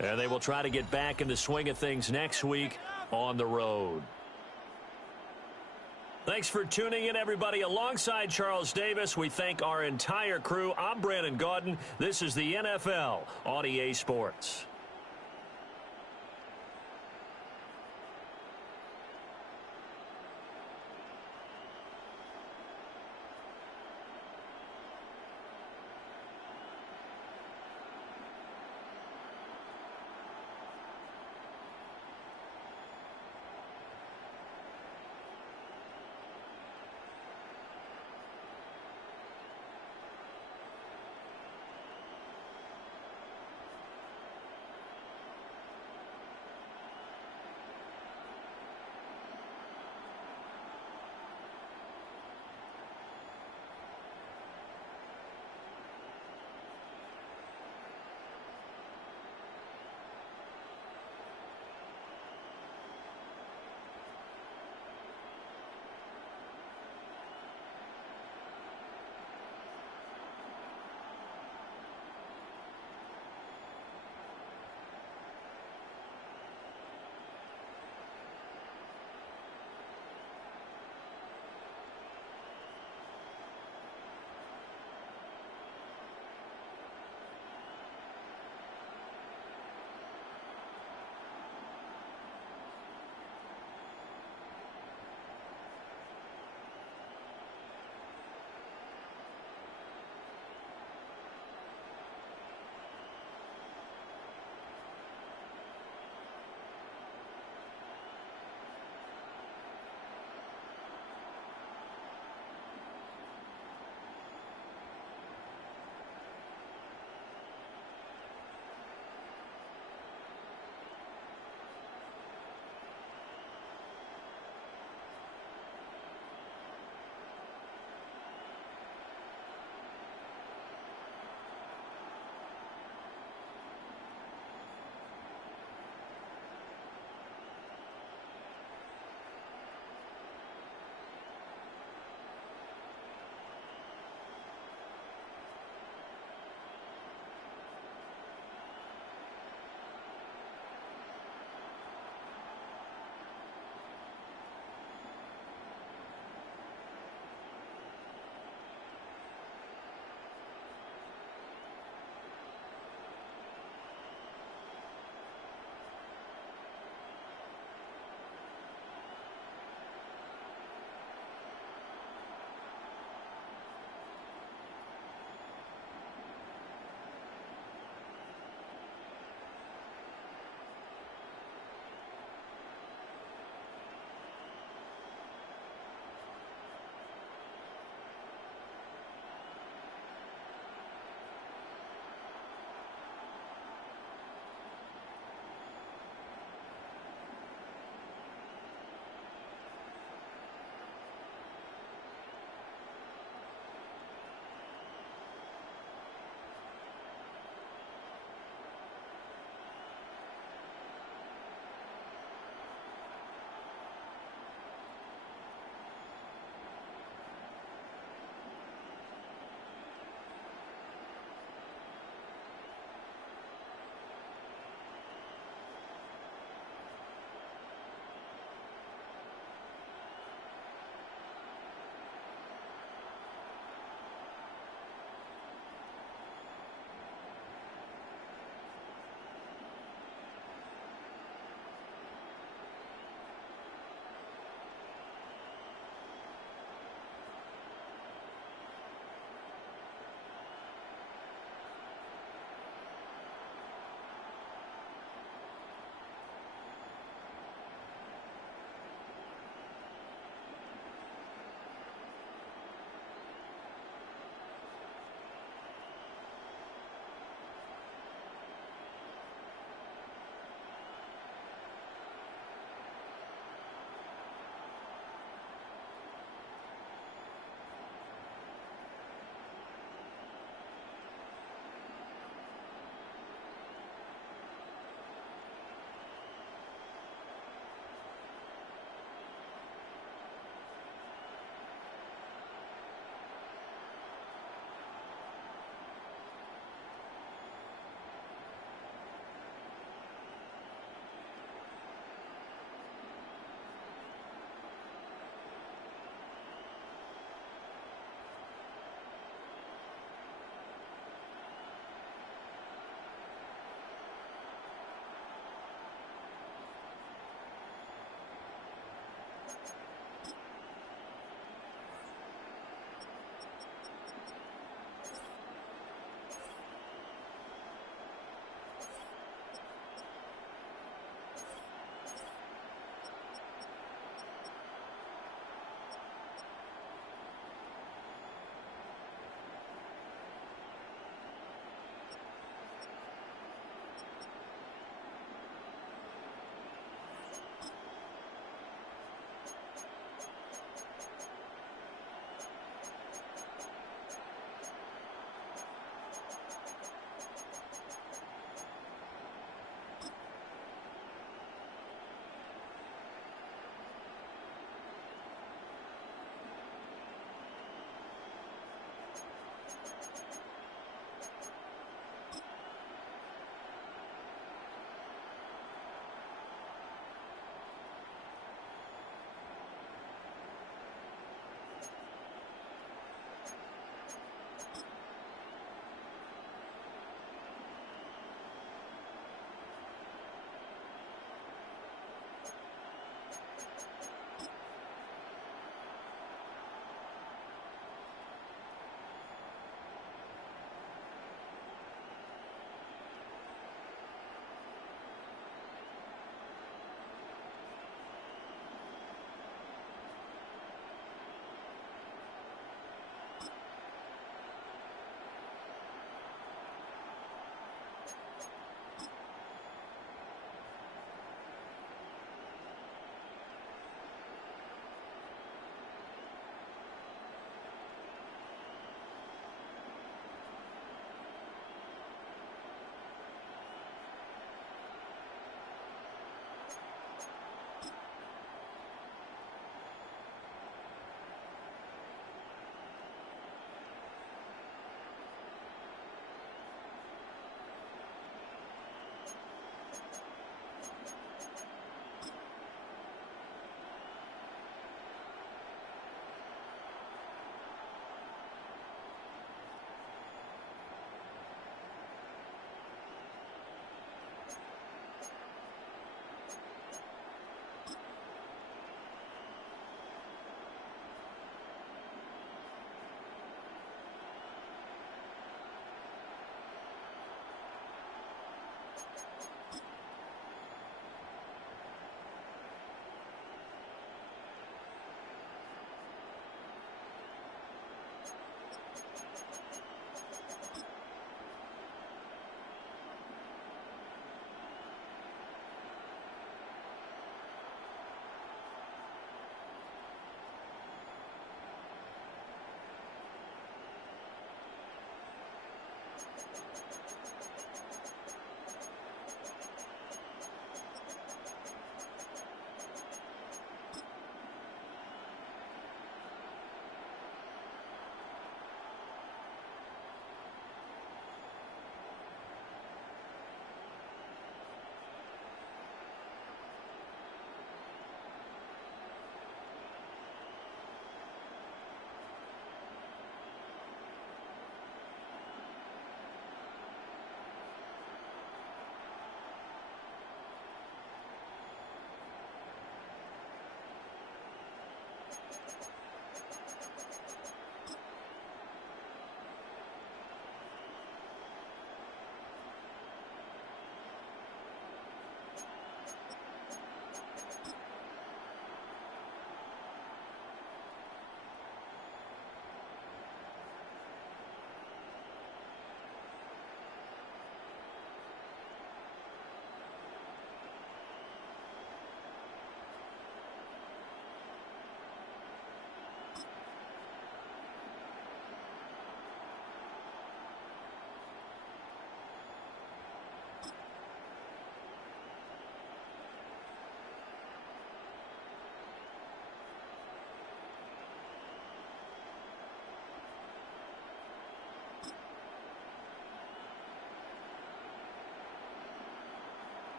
And they will try to get back in the swing of things next week on the road. Thanks for tuning in, everybody. Alongside Charles Davis, we thank our entire crew. I'm Brandon Gaudin. This is the NFL on EA Sports.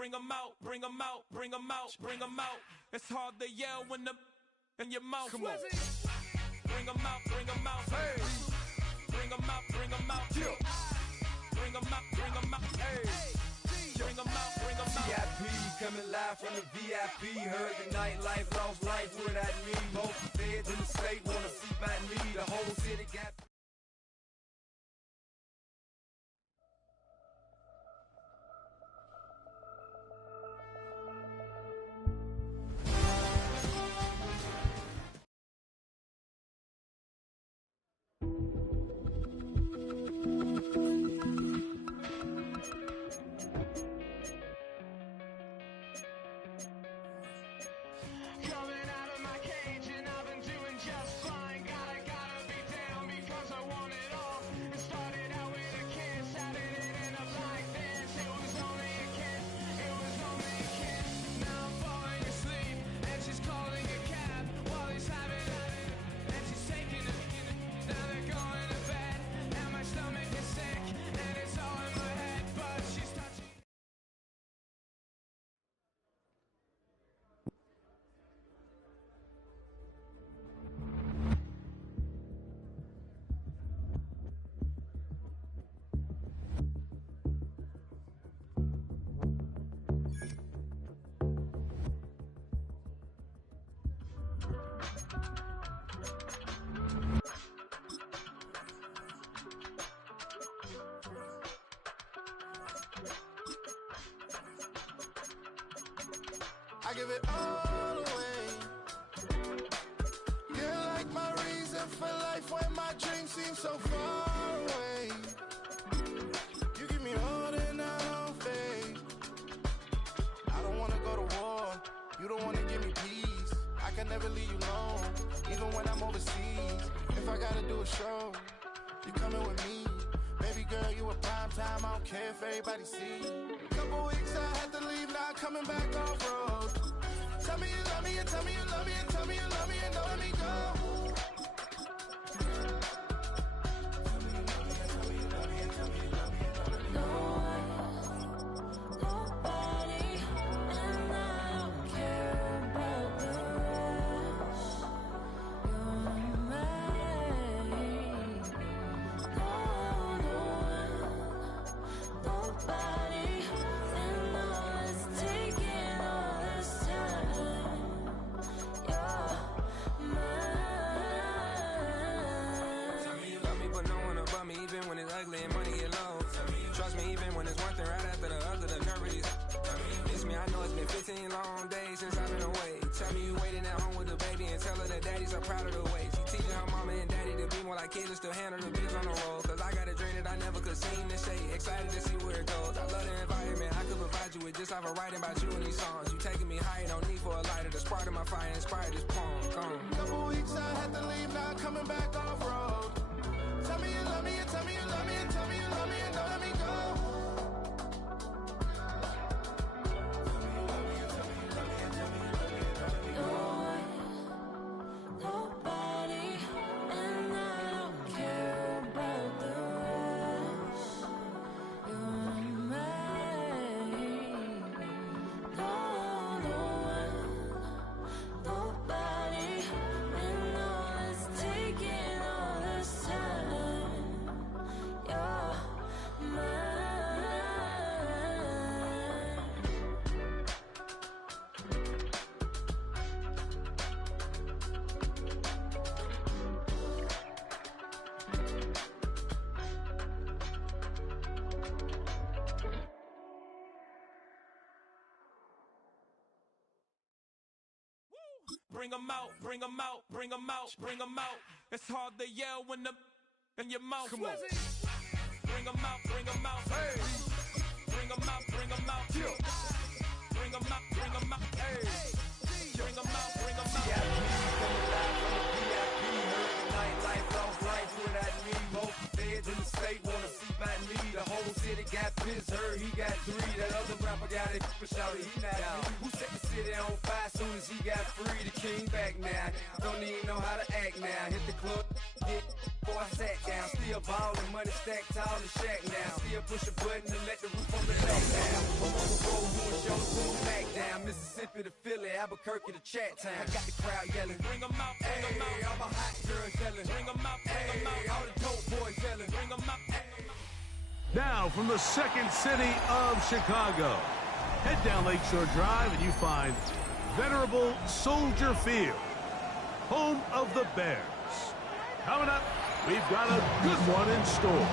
bring 'em out, bring 'em out, bring 'em out, bring 'em out. It's hard to yell when the in your mouth. Come on. Bring 'em out, bring 'em out. Hey. Bring 'em out, bring 'em out. Yeah. Bring 'em out, bring 'em out. Hey. Bring 'em out, bring 'em out. VIP coming live from the VIP. Heard the nightlife, lost life without me. Most feds in the state wanna see by me. The whole city got. I give it all away. You're like my reason for life when my dreams seem so far away. You give me all and I don't fade. I don't wanna go to war. You don't wanna give me peace. I can never leave you alone, even when I'm overseas. If I gotta do a show, you coming with me. Baby girl, you a prime time. I don't care if everybody see. Couple weeks I had to leave, now coming back off road. Tell me you love me and tell me you love me and tell me you love me and don't let me go. Long days since I've been away. Tell me you waiting at home with the baby and tell her that daddy's so proud of the way. She teaching her mama and daddy to be more like kids and still handle the biz on the road. Cause I got a dream that I never could seem to say. Excited to see where it goes. I love the environment. I could provide you with just off of writing about you in these songs. You taking me higher, no need for a lighter. The spark of my fire inspired this poem. Gone. Couple weeks I had to leave, now coming back off road. Tell me you love me and tell me you love me and tell me you love me and don't let me go. Bring 'em out, bring 'em out, bring 'em out, bring 'em out. It's hard to yell when the in your mouth. Come on. Bring 'em out, bring 'em out. Hey. Bring 'em out, bring 'em out. Yeah. Bring 'em out, bring 'em out. Hey. Bring 'em out, bring 'em out. VIP coming live from the VIP. Heard the nightlife, lost life without me. Most feds in the state wanna see by me. The whole city got pissed, heard he got 3. That other rapper got it, but shouted he not out. Who set the city on fire soon as as he got free. The king back now. Don't even know how to act now. Hit the club, get before I sat down. Still ballin', money stacked tall in shack now. Still push a button and let the roof on the back down. Roll doing shows, pull back down. Mississippi to Philly, Albuquerque to Chat Town. I got the crowd yelling, bring 'em out, bring 'em out. All my hot girls yelling, bring 'em out, bring 'em out. All the dope boys yelling, bring 'em out. Now from the second city of Chicago, head down Lakeshore Drive and you find venerable Soldier Field, home of the Bears. Coming up, we've got a good one in store.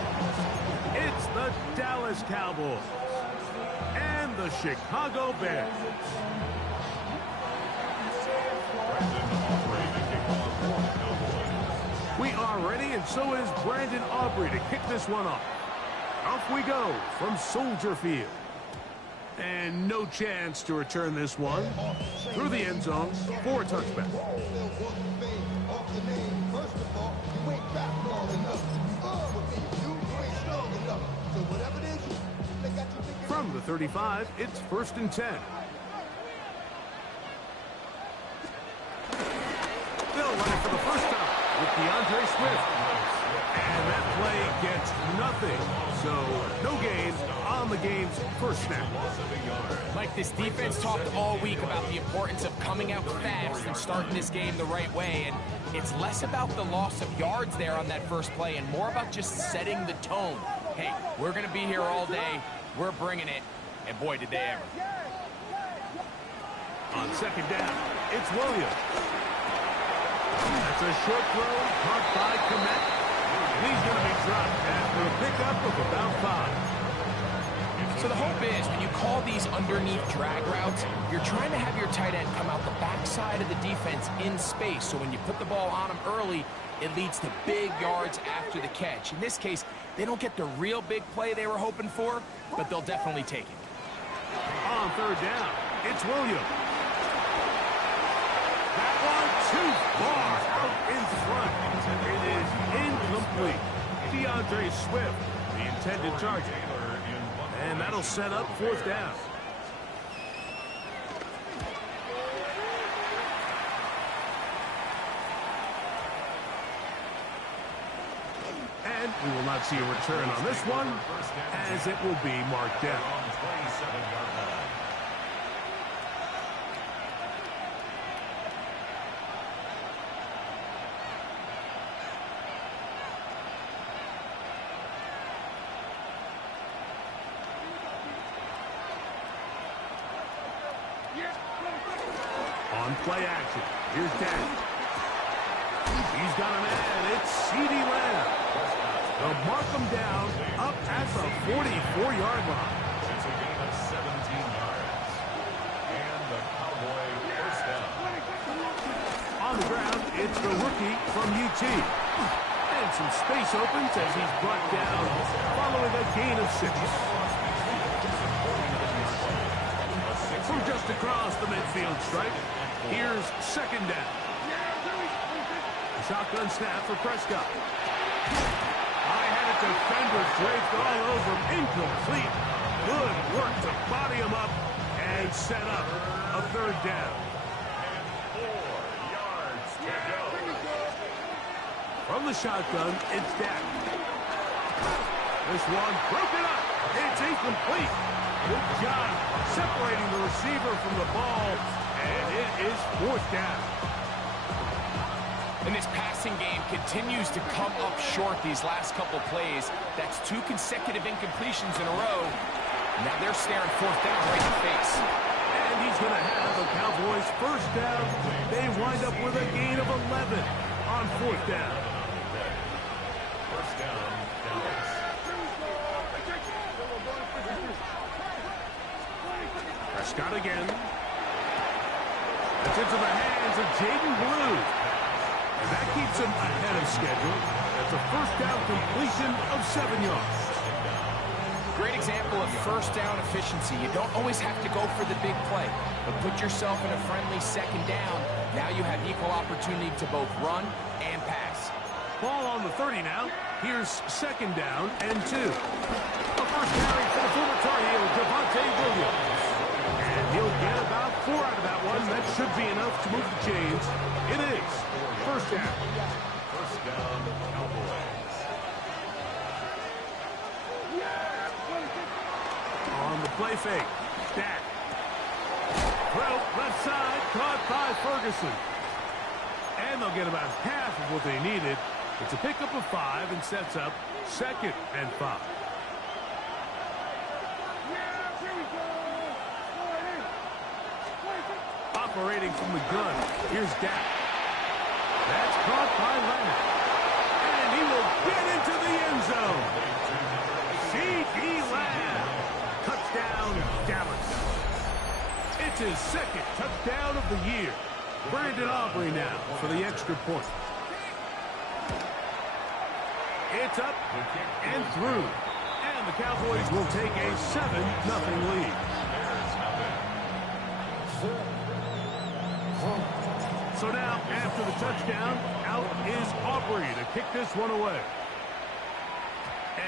It's the Dallas Cowboys and the Chicago Bears. We are ready, and so is Brandon Aubrey to kick this one off. Off we go from Soldier Field. And no chance to return this one through the end zone for a touchback. From the 35, it's 1st and 10. They'll run it for the first time with DeAndre Swift. And that play gets nothing. So no gain on the game's first snap. Like, this defense talked all week about the importance of coming out fast and starting this game the right way. And it's less about the loss of yards there on that first play and more about just setting the tone. Hey, we're going to be here all day. We're bringing it. And boy, did they ever. On second down, it's Williams. That's a short throw caught by Kmet. He's going to be dropped after a pickup of about 5. So the hope is when you call these underneath drag routes, you're trying to have your tight end come out the backside of the defense in space. So when you put the ball on him early, it leads to big yards after the catch. In this case, they don't get the real big play they were hoping for, but they'll definitely take it. On third down, it's Williams. That one too far out in front. It is incomplete. DeAndre Swift, the intended target. And that'll set up 4th down. And we will not see a return on this one, as it will be marked down. On play action, here's Dan. He's got a man, it's CeeDee Lamb. They'll mark him down up at the 44-yard line. It's a gain of 17 yards. And the Cowboy first down. On the ground, it's the rookie from UT. And some space opens as he's brought down following a gain of 6. From just across the midfield stripe, here's second down. Shotgun snap for Prescott. I had a defender draped all over him. Incomplete. Good work to body him up and set up a 3rd down. 4 yards to go. From the shotgun, it's Dak. This one broken up. It's incomplete. Good job separating the receiver from the ball, and it is 4th down. And this passing game continues to come up short these last couple plays. That's 2 consecutive incompletions in a row. Now they're staring 4th down right in the face. And he's going to have the Cowboys first down. They wind up with a gain of 11 on 4th down. First down, Dallas. Prescott again. That's into the hands of Jaden Blue. And that keeps him ahead of schedule. That's a first down completion of 7 yards. Great example of first down efficiency. You don't always have to go for the big play, but put yourself in a friendly second down. Now you have equal opportunity to both run and pass. Ball on the 30 now. Here's second down and 2. A first carry for the former Tar Heel, Javonte Williams. And he'll get about 4 out of that one. That's should be enough to move the chains. It is. First down. First down, Cowboys. On the play fake. Dak. Well, left side, caught by Ferguson. And they'll get about half of what they needed. It's a pickup of 5 and sets up 2nd and 5. Operating from the gun, here's Dak. That's caught by Leonard. And he will get into the end zone. C.D. Lamb. Touchdown, Dallas. It's his 2nd touchdown of the year. Brandon Aubrey now for the extra point. It's up and through. And the Cowboys will take a 7-0 lead. So now, after the touchdown, out is Aubrey to kick this one away.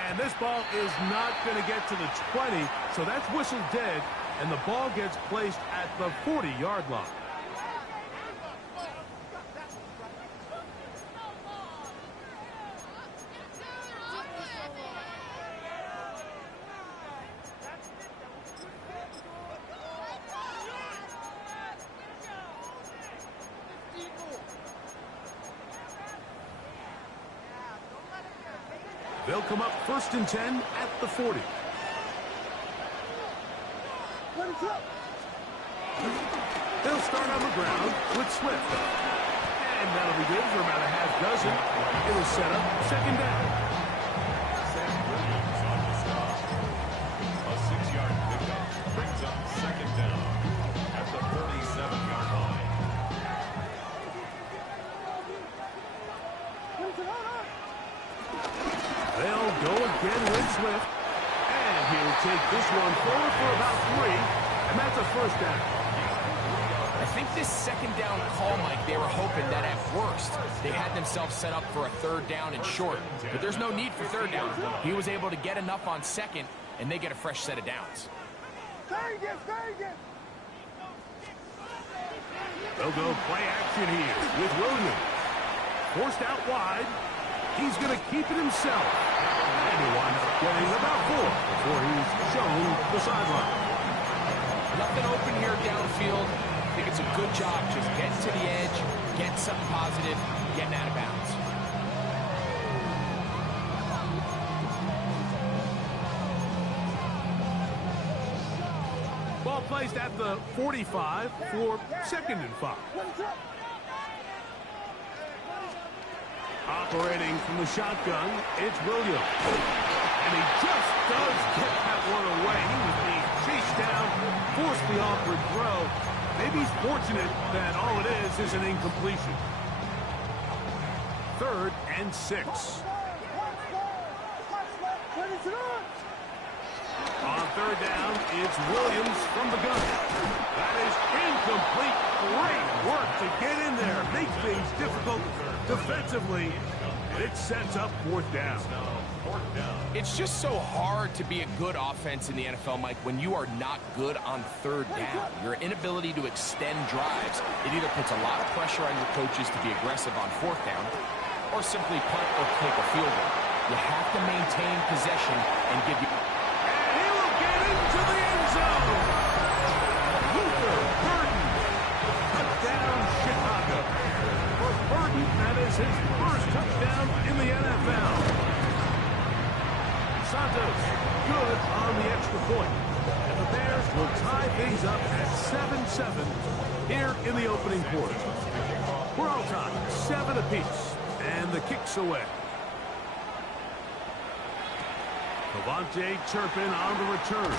And this ball is not going to get to the 20, so that's whistled dead, and the ball gets placed at the 40-yard line. They'll come up 1st and 10 at the 40. They'll start on the ground with Swift. And that'll be good for about a half dozen. It'll set up 2nd down. Sam Williams on the stop. A 6-yard pickup brings up 2nd down at the 37-yard line. They'll go again with Swift. And he'll take this one forward for about 3. And that's a 1st down. I think this 2nd down call, Mike, they were hoping that at worst they had themselves set up for a 3rd down and short. But there's no need for 3rd down. He was able to get enough on 2nd, and they get a fresh set of downs. They'll go play action here with Williams. Forced out wide. He's going to keep it himself. And he winds up getting about 4 before he's shown the sideline. Nothing open here downfield. I think it's a good job just getting to the edge, getting something positive, getting out of bounds. Ball placed at the 45 for 2nd and 5. Operating from the shotgun, it's Williams. And he just does get that one away. He was being chased down, forced the awkward throw. Maybe he's fortunate that all it is an incompletion. 3rd and 6. On 3rd down, it's Williams from the gun. That is incomplete. Great work to get in there. Make things difficult defensively. It sets up 4th down. It's just so hard to be a good offense in the NFL, Mike, when you are not good on 3rd down. Your inability to extend drives, it either puts a lot of pressure on your coaches to be aggressive on 4th down or simply punt or kick a field goal. You have to maintain possession and give you... And he will get into the end zone. Luther Burden. Touchdown, Chicago. For Burden, that is his first touchdown in the NFL. Santos, good on the extra point. And the Bears will tie things up at 7-7 here in the opening quarter. We're all tied, 7 apiece. And the kick's away. Devontae Turpin on the return.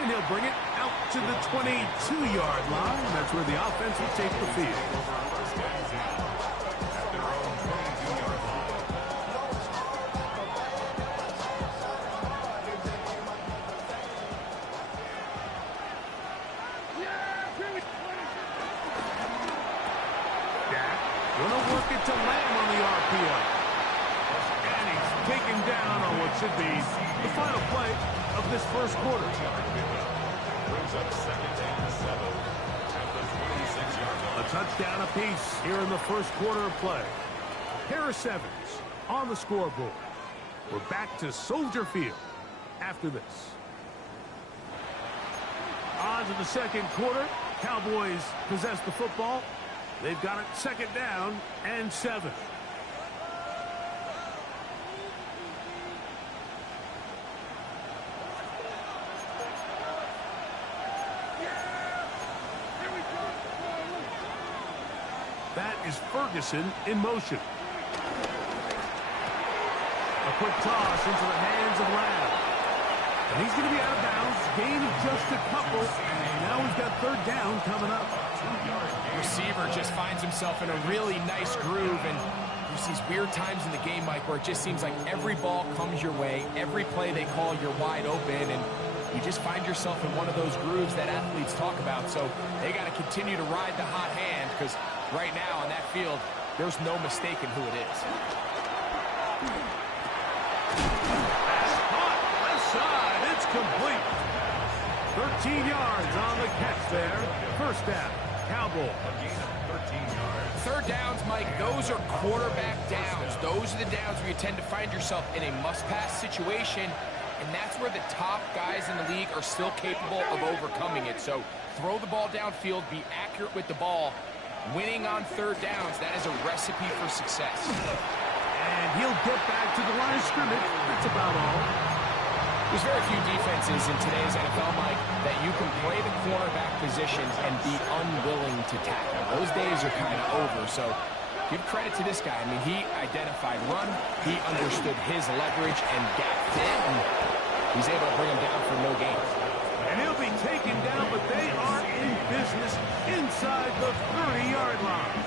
And he'll bring it out to the 22-yard line. That's where the offense will take the field. Gonna work it to Lamb on the RPO. And he's taken down on what should be the final play of this first quarter. Brings up 2nd and 7 at touchdown apiece here in the first quarter of play. Harris Evans on the scoreboard. We're back to Soldier Field after this. On to the second quarter. Cowboys possess the football. They've got it second down and 7. That is Ferguson in motion. A quick toss into the hands of Lamb. And he's going to be out of bounds. Gain of just a couple. And now we've got third down coming up. Receiver just finds himself in a really nice groove. And there's these weird times in the game, Mike, where it just seems like every ball comes your way. Every play they call, you're wide open. And you just find yourself in one of those grooves that athletes talk about. So they got to continue to ride the hot hand, because right now on that field, there's no mistaking who it is. Pass caught, left side, it's complete. 13 yards on the catch there. First down, Cowboys. 13 yards. Third downs, Mike, those are quarterback downs. Those are the downs where you tend to find yourself in a must-pass situation, and that's where the top guys in the league are still capable of overcoming it. So throw the ball downfield, be accurate with the ball. Winning on third downs, that is a recipe for success. And he'll get back to the line of scrimmage. That's about all. There's very few defenses in today's NFL, Mike, that you can play the cornerback positions and be unwilling to tackle. Those days are kind of over, so give credit to this guy. I mean, he identified run, he understood his leverage and gap fit, and he's able to bring him down for no gain. And he'll be taken down, but they are in business inside the 30-yard line.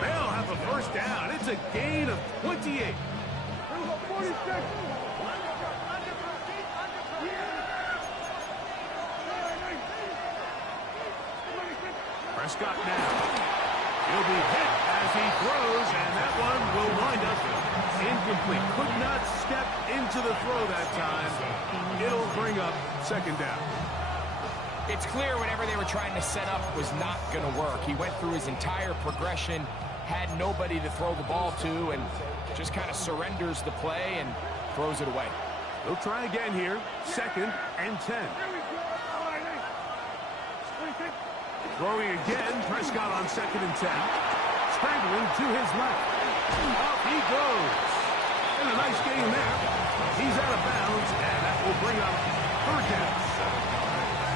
They'll have a first down. It's a gain of 28. Prescott now. He'll be hit as he throws, and that one will wind up incomplete. Could not step into the throw that time. It'll bring up second down. It's clear whatever they were trying to set up was not going to work. He went through his entire progression, had nobody to throw the ball to, and just kind of surrenders the play and throws it away. They'll try again here. Second and 10. Throwing again, Prescott on second and 10. Scrambling to his left. Off he goes. And a nice gain there. He's out of bounds, and that will bring up third down.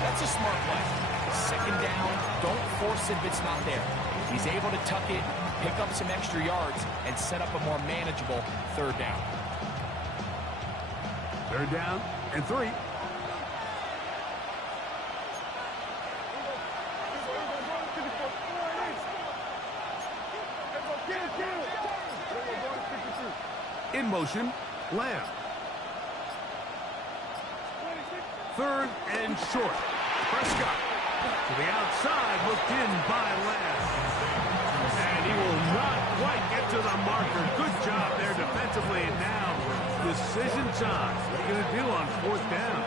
That's a smart play. Second down, don't force it if it's not there. He's able to tuck it, pick up some extra yards, and set up a more manageable third down. Third down and 3. In motion, Lamb. Third and short. Prescott to the outside, hooked in by Lamb. And he will not quite get to the marker. Good job there defensively. And now, decision time. What are you going to do on fourth down?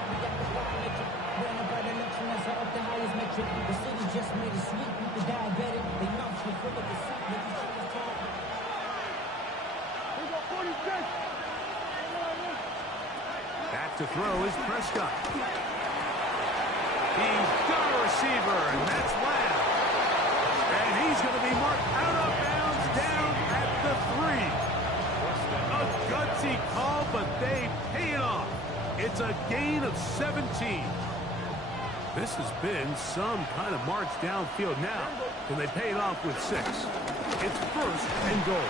Back to throw is Prescott. He's got a receiver, and that's Lamb. And he's going to be marked out of bounds down at the 3. A gutsy call, but they pay it off. It's a gain of 17. This has been some kind of march downfield now. Can they pay it off with 6? It's first and goal.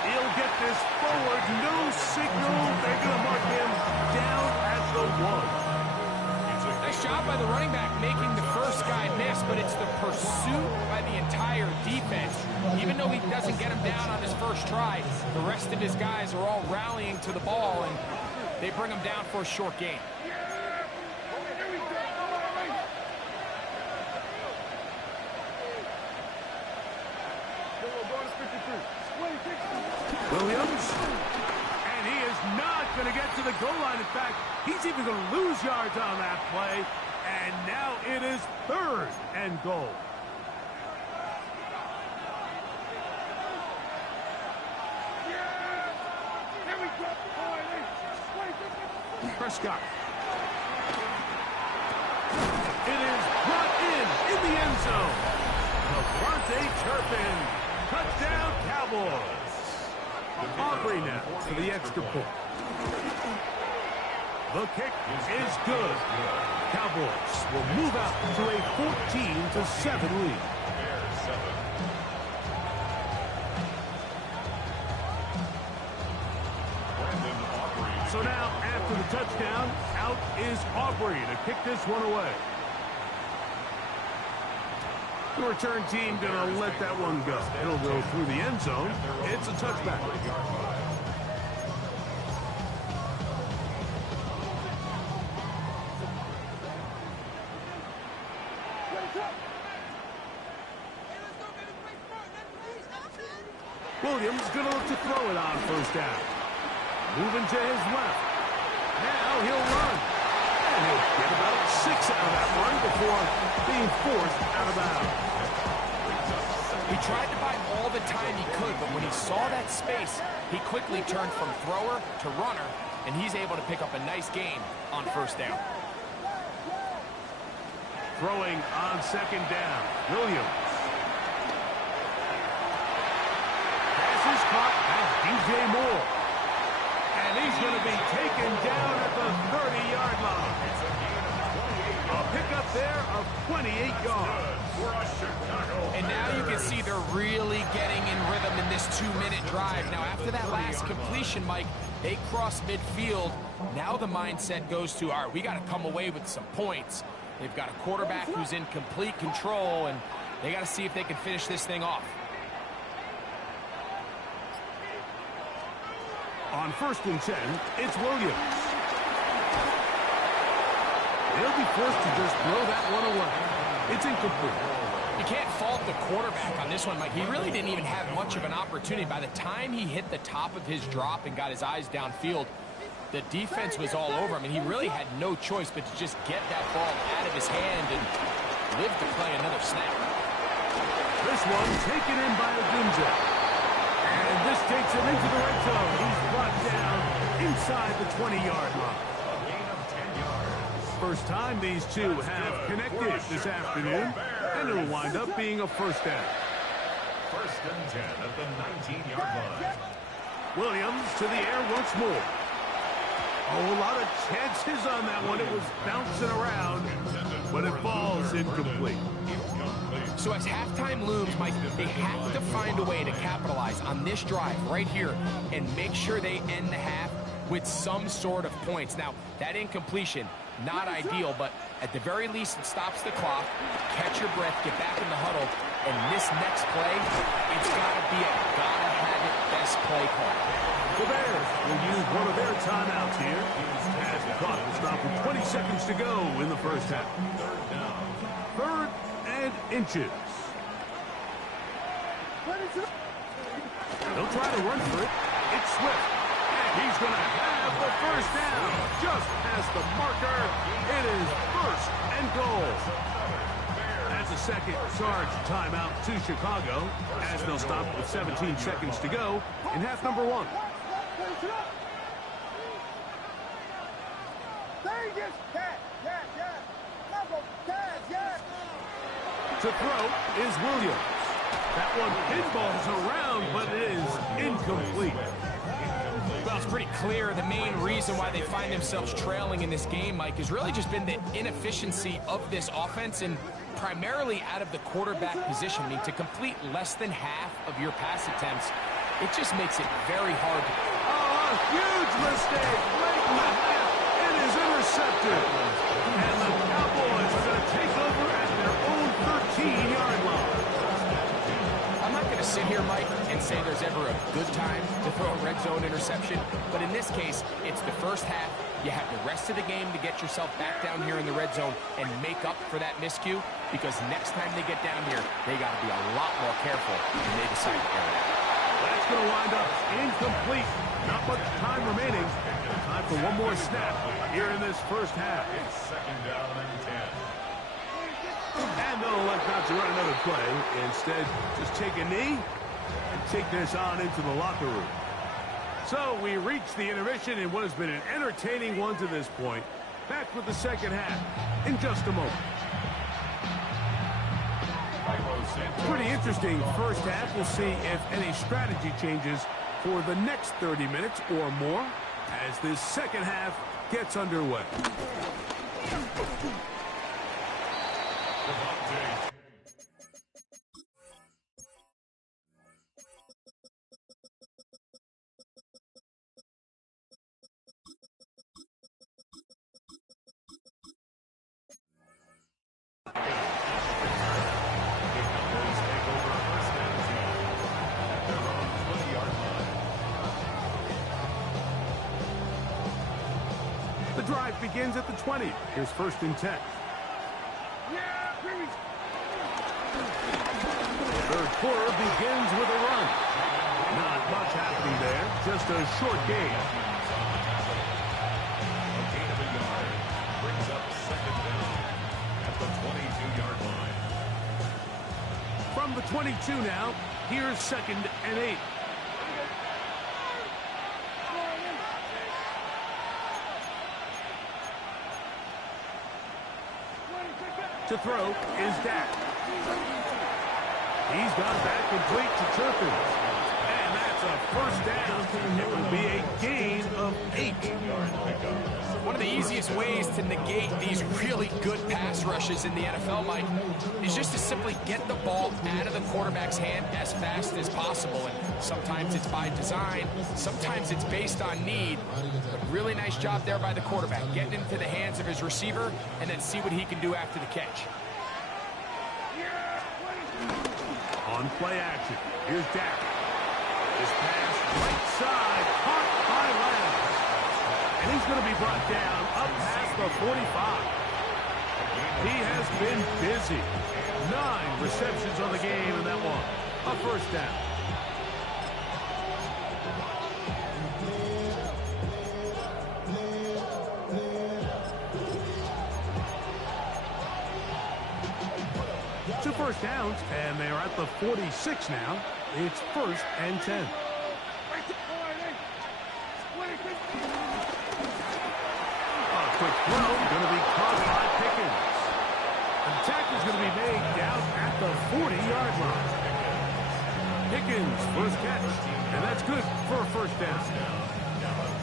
He'll get this forward. No signal. They're going to mark him down at the 1. Nice job by the running back making the first guy miss, but it's the pursuit by the entire defense. Even though he doesn't get him down on his first try, the rest of his guys are all rallying to the ball, and they bring him down for a short gain. Williams, and he is not going to get to the goal line. In fact, he's even going to lose yards on that play, and now it is third and goal. Prescott. It is brought in the end zone. Devontae Turpin. Touchdown, Cowboys. Aubrey now for the extra point. The kick is good. Cowboys will move out to a 14-7 lead. So now, after the touchdown, out is Aubrey to kick this one away. The return team going to let that one go. It'll go through the end zone. It's a touchback. Williams going to look to throw it on first down. Moving to his left. Now he'll run. And he'll get about 6 out of that run before being forced out of bounds. He tried to buy all the time he could, but when he saw that space, he quickly turned from thrower to runner, and he's able to pick up a nice gain on first down. Throwing on second down. Williams. Pass is caught by DJ Moore. And he's going to be taken down at the 30-yard line. A pickup there of 28 yards. And now you can see they're really getting in rhythm in this 2-minute drive. Now, after that last completion, Mike, they cross midfield. Now the mindset goes to, all right, we got to come away with some points. They've got a quarterback who's in complete control, and they got to see if they can finish this thing off. On 1st and 10, it's Williams. They'll be forced to just throw that one away. It's incomplete. You can't fault the quarterback on this one, Mike. He really didn't even have much of an opportunity. By the time he hit the top of his drop and got his eyes downfield, the defense was all over him, and he really had no choice but to just get that ball out of his hand and live to play another snap. This one taken in by Agunza. And this takes him into the red zone. He's brought down inside the 20-yard line. First time these two have connected this afternoon, and it'll wind up being a first down. 1st and 10 at the 19-yard line. Williams to the air once more. Oh, a lot of chances on that one. It was bouncing around, but it falls incomplete. So as halftime looms, Mike, they have to find a way to capitalize on this drive right here and make sure they end the half with some sort of points. Now, that incompletion, not ideal, but at the very least, it stops the clock. Catch your breath, get back in the huddle, and this next play, it's got to be a gotta-have-it best play call. The Bears will use one of their timeouts here as the clock will stop with 20 seconds to go in the first half. 3rd and inches. They'll try to run for it. It's Swift. And he's going to have the first down. Just past the marker. It is 1st and goal. That's a second charge timeout to Chicago as they'll stop with 17 seconds to go in half number 1. To throw is Williams. That one pinballs around, but it is incomplete. Well, it's pretty clear the main reason why they find themselves trailing in this game, Mike, has really just been the inefficiency of this offense and primarily out of the quarterback position. I mean, to complete less than half of your pass attempts, it just makes it very hard to... Oh, a huge mistake late in the half. It is intercepted. And the Cowboys are going to take over at their own 13-yard line. I'm not going to sit here, Mike, and say there's ever a good time to throw a red zone interception, but in this case, it's the first half. You have the rest of the game to get yourself back down here in the red zone and make up for that miscue, because next time they get down here, they got to be a lot more careful when they decide to air it. That's going to wind up incomplete. Not much time remaining. Time for one more snap here in this first half. It's 2nd down and 10. And they'll elect not to run another play. Instead, just take a knee and take this on into the locker room. So we reach the intermission in what has been an entertaining one to this point. Back with the second half in just a moment. Pretty interesting first half. We'll see if any strategy changes for the next 30 minutes or more as this second half gets underway. The drive begins at the 20. Here's 1st and 10. Third quarter begins with a run. Not much happening there, just a short gain. A gain of a yard brings up 2nd down at the 22-yard line. From the 22 now, here's 2nd and 8. To throw is Dak. He's got that complete to Turpin. And that's a 1st down. It will be a gain of 8. One of the easiest ways to negate these really good pass rushes in the NFL, Mike, is just to simply get the ball out of the quarterback's hand as fast as possible. And sometimes it's by design, sometimes it's based on need. But really nice job there by the quarterback, getting into the hands of his receiver and then see what he can do after the catch. On play action, here's Dak. His pass right side, caught by Lamb. And he's going to be brought down up past the 45. He has been busy. 9 receptions on the game in that one. A 1st down. Two 1st downs, and they are at the 46 now. It's 1st and 10. A quick throw, going to be caught by Pickens. And the tackle's going to be made down at the 40-yard line. Pickens, 1st catch, and that's good for a 1st down.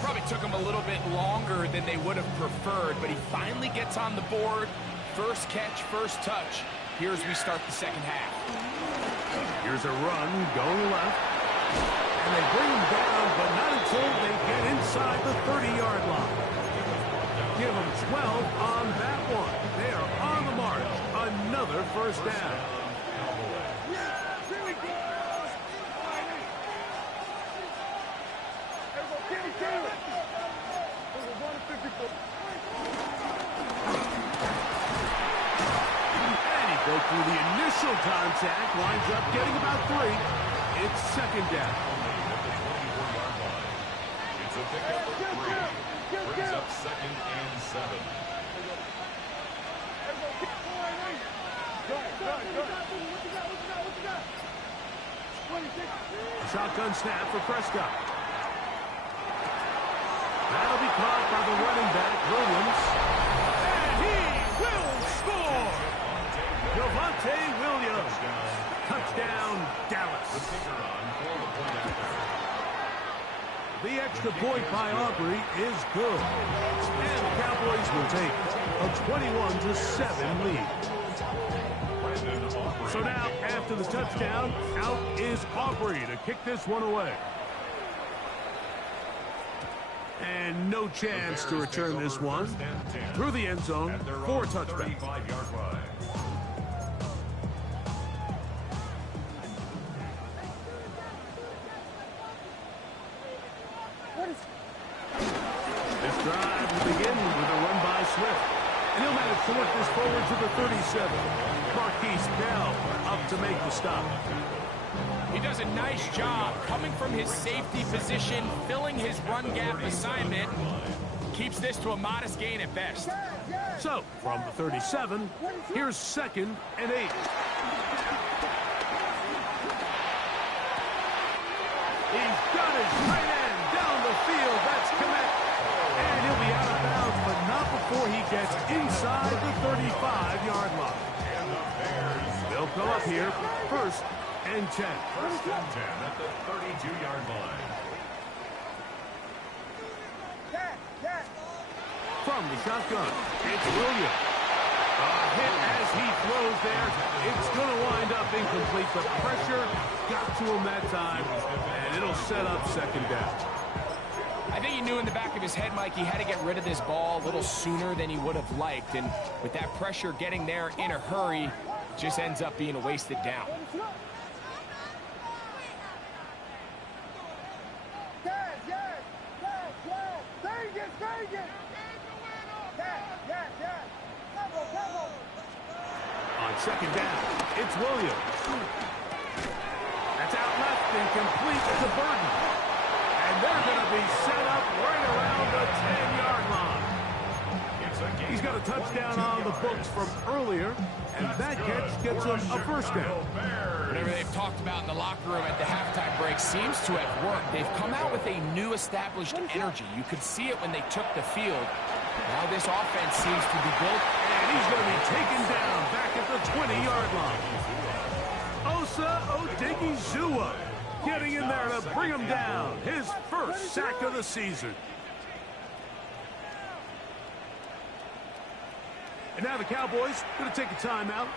Probably took him a little bit longer than they would have preferred, but he finally gets on the board. 1st catch, 1st touch. Here as we start the second half. Here's a run going left. And they bring him down, but not until they get inside the 30-yard line. Give them 12 on that one. They are on the march. Another 1st down. Broke through the initial contact, winds up getting about 3. It's 2nd down. It's a pickup of 3. Brings up 2nd and 7. A shotgun snap for Prescott. That'll be caught by the running back, Williams. And he will score! Javonte Williams. Touchdown, Dallas. The extra point by Aubrey is good. And the Cowboys will take a 21-7 lead. So now, after the touchdown, out is Aubrey to kick this one away. And no chance to return this one through the end zone for a touchback. This drive will begin with a run by Swift. And he'll manage to work this forward to the 37. Marquise Bell up to make the stop. He does a nice job coming from his safety position, filling his run gap assignment. Keeps this to a modest gain at best. So, from the 37, here's 2nd and 8. He's got his tight end down before he gets inside the 35-yard line. They'll come up here, 1st and 10. 1st and 10 at the 32-yard line. From the shotgun, it's Williams. A hit as he throws there. It's going to wind up incomplete. The pressure got to him that time, and it'll set up 2nd down. I think he knew in the back of his head, Mike, he had to get rid of this ball a little sooner than he would have liked. And with that pressure getting there in a hurry, just ends up being a wasted down. On 2nd down, it's Williams. That's out left and complete to Burton. And they're going to be set up right around the 10-yard line. He's got a touchdown on the books from earlier, and that catch gets him a 1st down. Whatever they've talked about in the locker room at the halftime break seems to have worked. They've come out with a new established energy. You could see it when they took the field. Now this offense seems to be built. And he's going to be taken down back at the 20-yard line. Osa Odighizuwa getting in there to bring him down. His 1st sack of the season. And now the Cowboys going to take a timeout.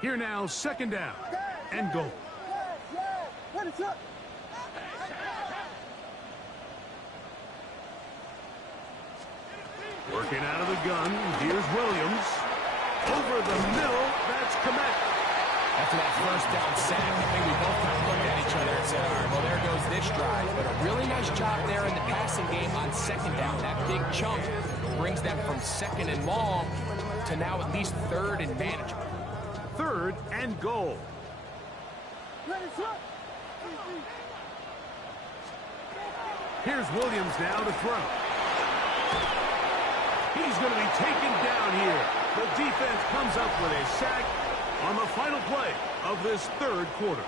Here now, 2nd down and goal. Working out of the gun, here's Williams. Over the middle, that's Kmet. After that 1st down sack, I think we both kind of looked at each other and said, all right, well, there goes this drive. But a really nice job there in the passing game on 2nd down. That big chunk brings them from 2nd and long to now at least 3rd and manageable. 3rd and goal. Here's Williams now to throw. He's going to be taken down here. The defense comes up with a sack on the final play of this 3rd quarter.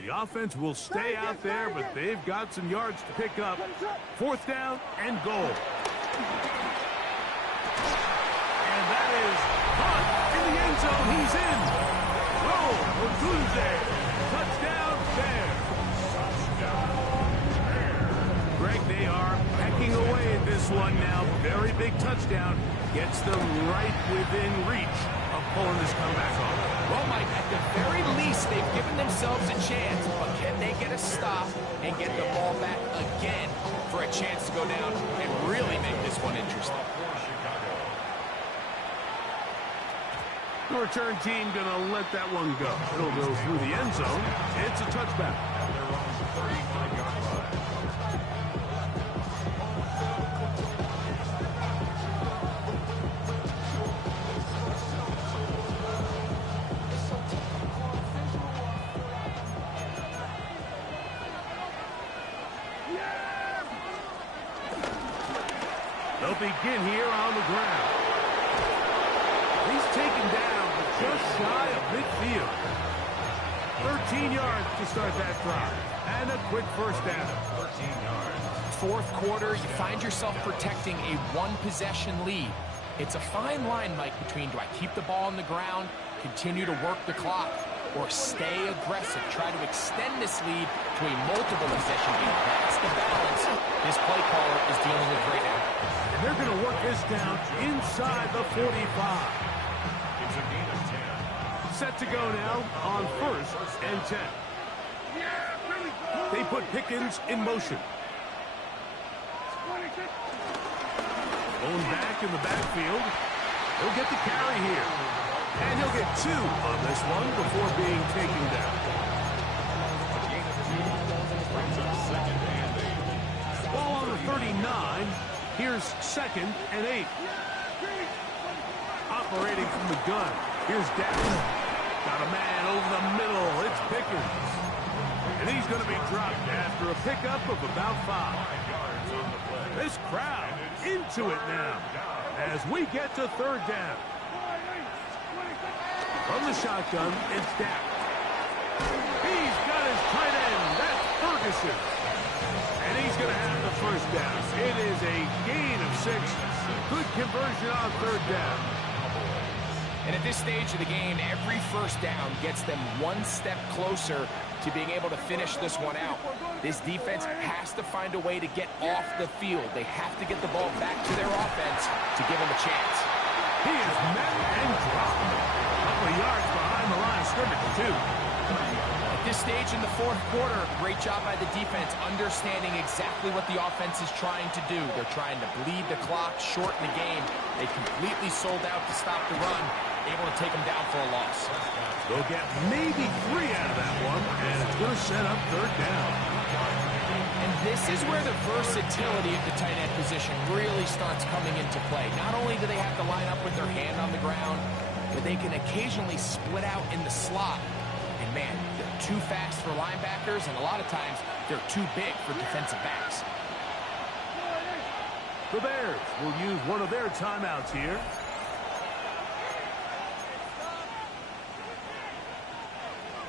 The offense will stay out there, but they've got some yards to pick up. 4th down and goal. And that is caught in the end zone. He's in. Roll, Ogunze. Touchdown, Bears. Greg, they are pecking away at this one now. Very big touchdown. Gets them right within reach of pulling this comeback off. Well, Mike, at the very least, they've given themselves a chance, but can they get a stop and get the ball back again for a chance to go down and really make this one interesting? The return team going to let that one go. It'll go through the end zone. It's a touchback. They're on the 35-yard line. They'll begin here on the ground. He's taken down, but just shy of midfield. 13 yards to start that drive. And a quick 1st down. 13 yards. 4th quarter, you find yourself protecting a 1-possession lead. It's a fine line, Mike, between do I keep the ball on the ground, continue to work the clock, or stay aggressive, try to extend this lead to a multiple possession game. That's the balance this play caller is dealing with right now. And they're going to work this down inside the 45. It's a gain of 10. Set to go now on 1st and 10. They put Pickens in motion. Going back in the backfield. He'll get the carry here. And he'll get 2 on this one before being taken down. A gain of 2 brings up 2nd and 8. Ball on the 39. Here's 2nd and 8. Operating from the gun. Here's Dallas. Got a man over the middle. It's Pickens. And he's going to be dropped after a pickup of about 5. This crowd into it now as we get to 3rd down. From the shotgun, it's Dak. He's got his tight end. That's Ferguson. And he's going to have the 1st down. It is a gain of 6. Good conversion on 3rd down. And at this stage of the game, every 1st down gets them one step closer to being able to finish this one out. This defense has to find a way to get off the field. They have to get the ball back to their offense to give them a chance. He is met and dropped. A couple of yards behind the line of scrimmage, too. At this stage in the 4th quarter, great job by the defense understanding exactly what the offense is trying to do. They're trying to bleed the clock, shorten the game. They completely sold out to stop the run, able to take them down for a loss. They'll get maybe 3 out of that one, and it's going to set up 3rd down. And this is where the versatility of the tight end position really starts coming into play. Not only do they have to line up with their hand on the ground, but they can occasionally split out in the slot. And man, they're too fast for linebackers, and a lot of times they're too big for defensive backs. The Bears will use one of their timeouts here.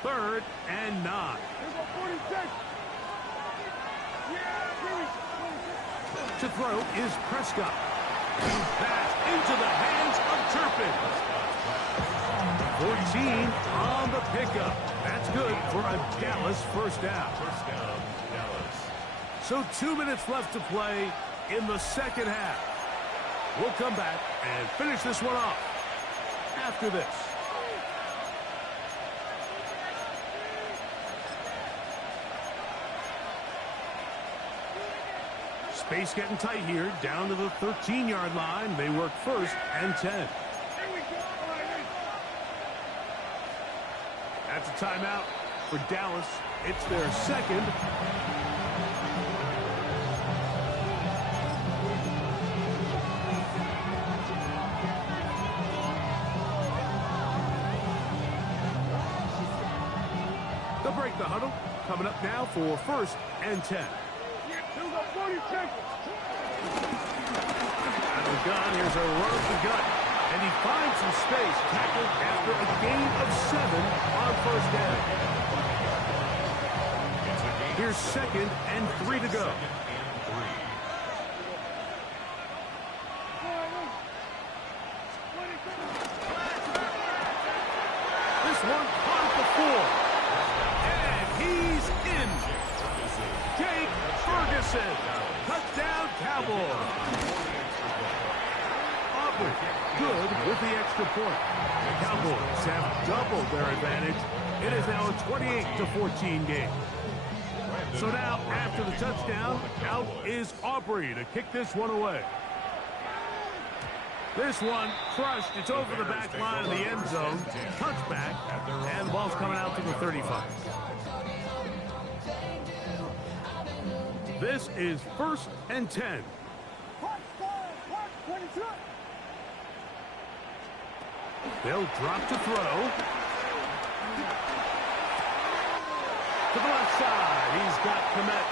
Third and 9. To throw is Prescott. Pass into the hands of Turpin. 14 on the pickup. That's good for a Dallas 1st down. Dallas. So 2 minutes left to play in the 2nd half. We'll come back and finish this one off after this. Space getting tight here, down to the 13-yard line. They work 1st and 10. That's a timeout for Dallas. It's their 2nd. They'll break the huddle. Coming up now for 1st and 10. Out of the gun, here's a run of the gut. And he finds some space, tackled after a gain of 7 on 1st down. Here's 2nd and 3 to go. This one caught at the 4. And he's in. Jake Ferguson. Touchdown, Cowboys. Good with the extra point. The Cowboys have doubled their advantage. It is now a 28-14 game. So now, after the touchdown, out is Aubrey to kick this one away. This one crushed. It's over the back line of the end zone. Touchback, and the ball's coming out to the 35. This is 1st and 10. They'll drop to throw. To the left side, he's got Kmet.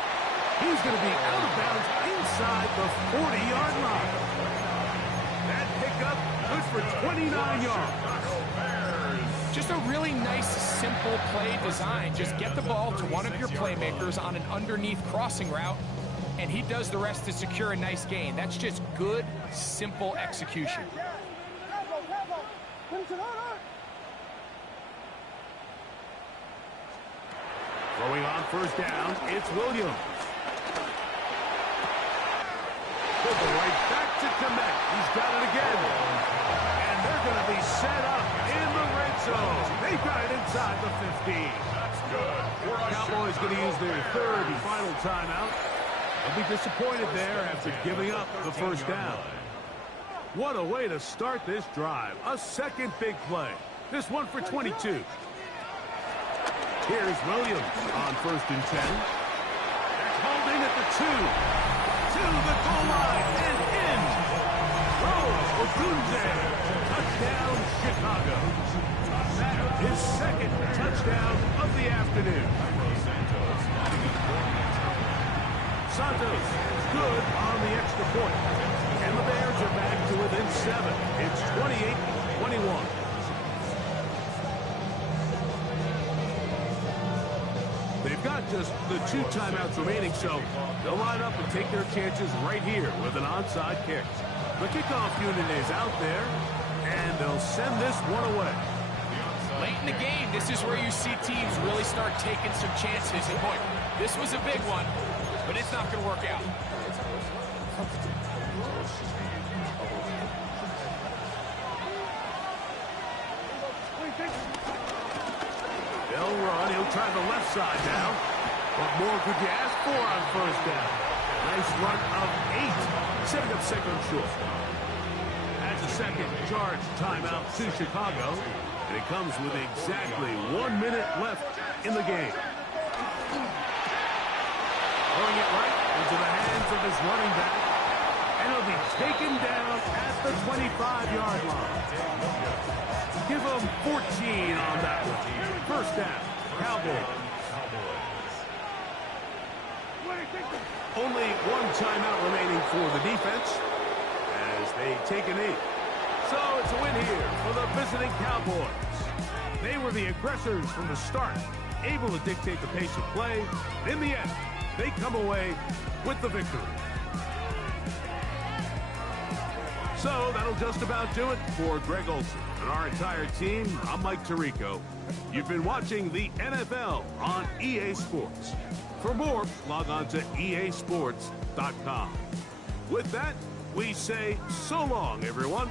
He's going to be out of bounds inside the 40-yard line. That pickup good for 29 yards. Just a really nice, simple play design. Just get the ball to one of your playmakers on an underneath crossing route, and he does the rest to secure a nice gain. That's just good, simple execution. Throwing on 1st down, it's Williams. Pull the right back to Kmet. He's got it again. And they're going to be set up in the red zone. They've got it inside the 15. That's good. Cowboys going to use their 3rd and final timeout. They'll be disappointed there after giving up the 1st down. What a way to start this drive. A 2nd big play. This one for 22. Here's Williams on 1st and 10. That's holding at the 2. To the goal line, and Odunze, touchdown, Chicago. That is second touchdown of the afternoon. Santos, good on the extra point. And the Bears are back to within 7. It's 28-21. They've got just the 2 timeouts remaining, so they'll line up and take their chances right here with an onside kick. The kickoff unit is out there, and they'll send this one away. Late in the game, this is where you see teams really start taking some chances. And boy, this was a big one, but it's not going to work out. They'll run. He'll try the left side now. What more could you ask for on first down? Nice run of 8, setting up second and short. That's a second charge timeout to Chicago, and it comes with exactly 1 minute left in the game. Throwing it right into the hands of his running back, and he'll be taken down at the 25-yard line. Give him 14 on that one. First down, Cowboys. Only 1 timeout remaining for the defense as they take a knee. So it's a win here for the visiting Cowboys. They were the aggressors from the start, able to dictate the pace of play. In the end, they come away with the victory. So that'll just about do it for Greg Olsen and our entire team. I'm Mike Tirico. You've been watching the NFL on EA Sports. For more, log on to easports.com. With that, we say so long, everyone.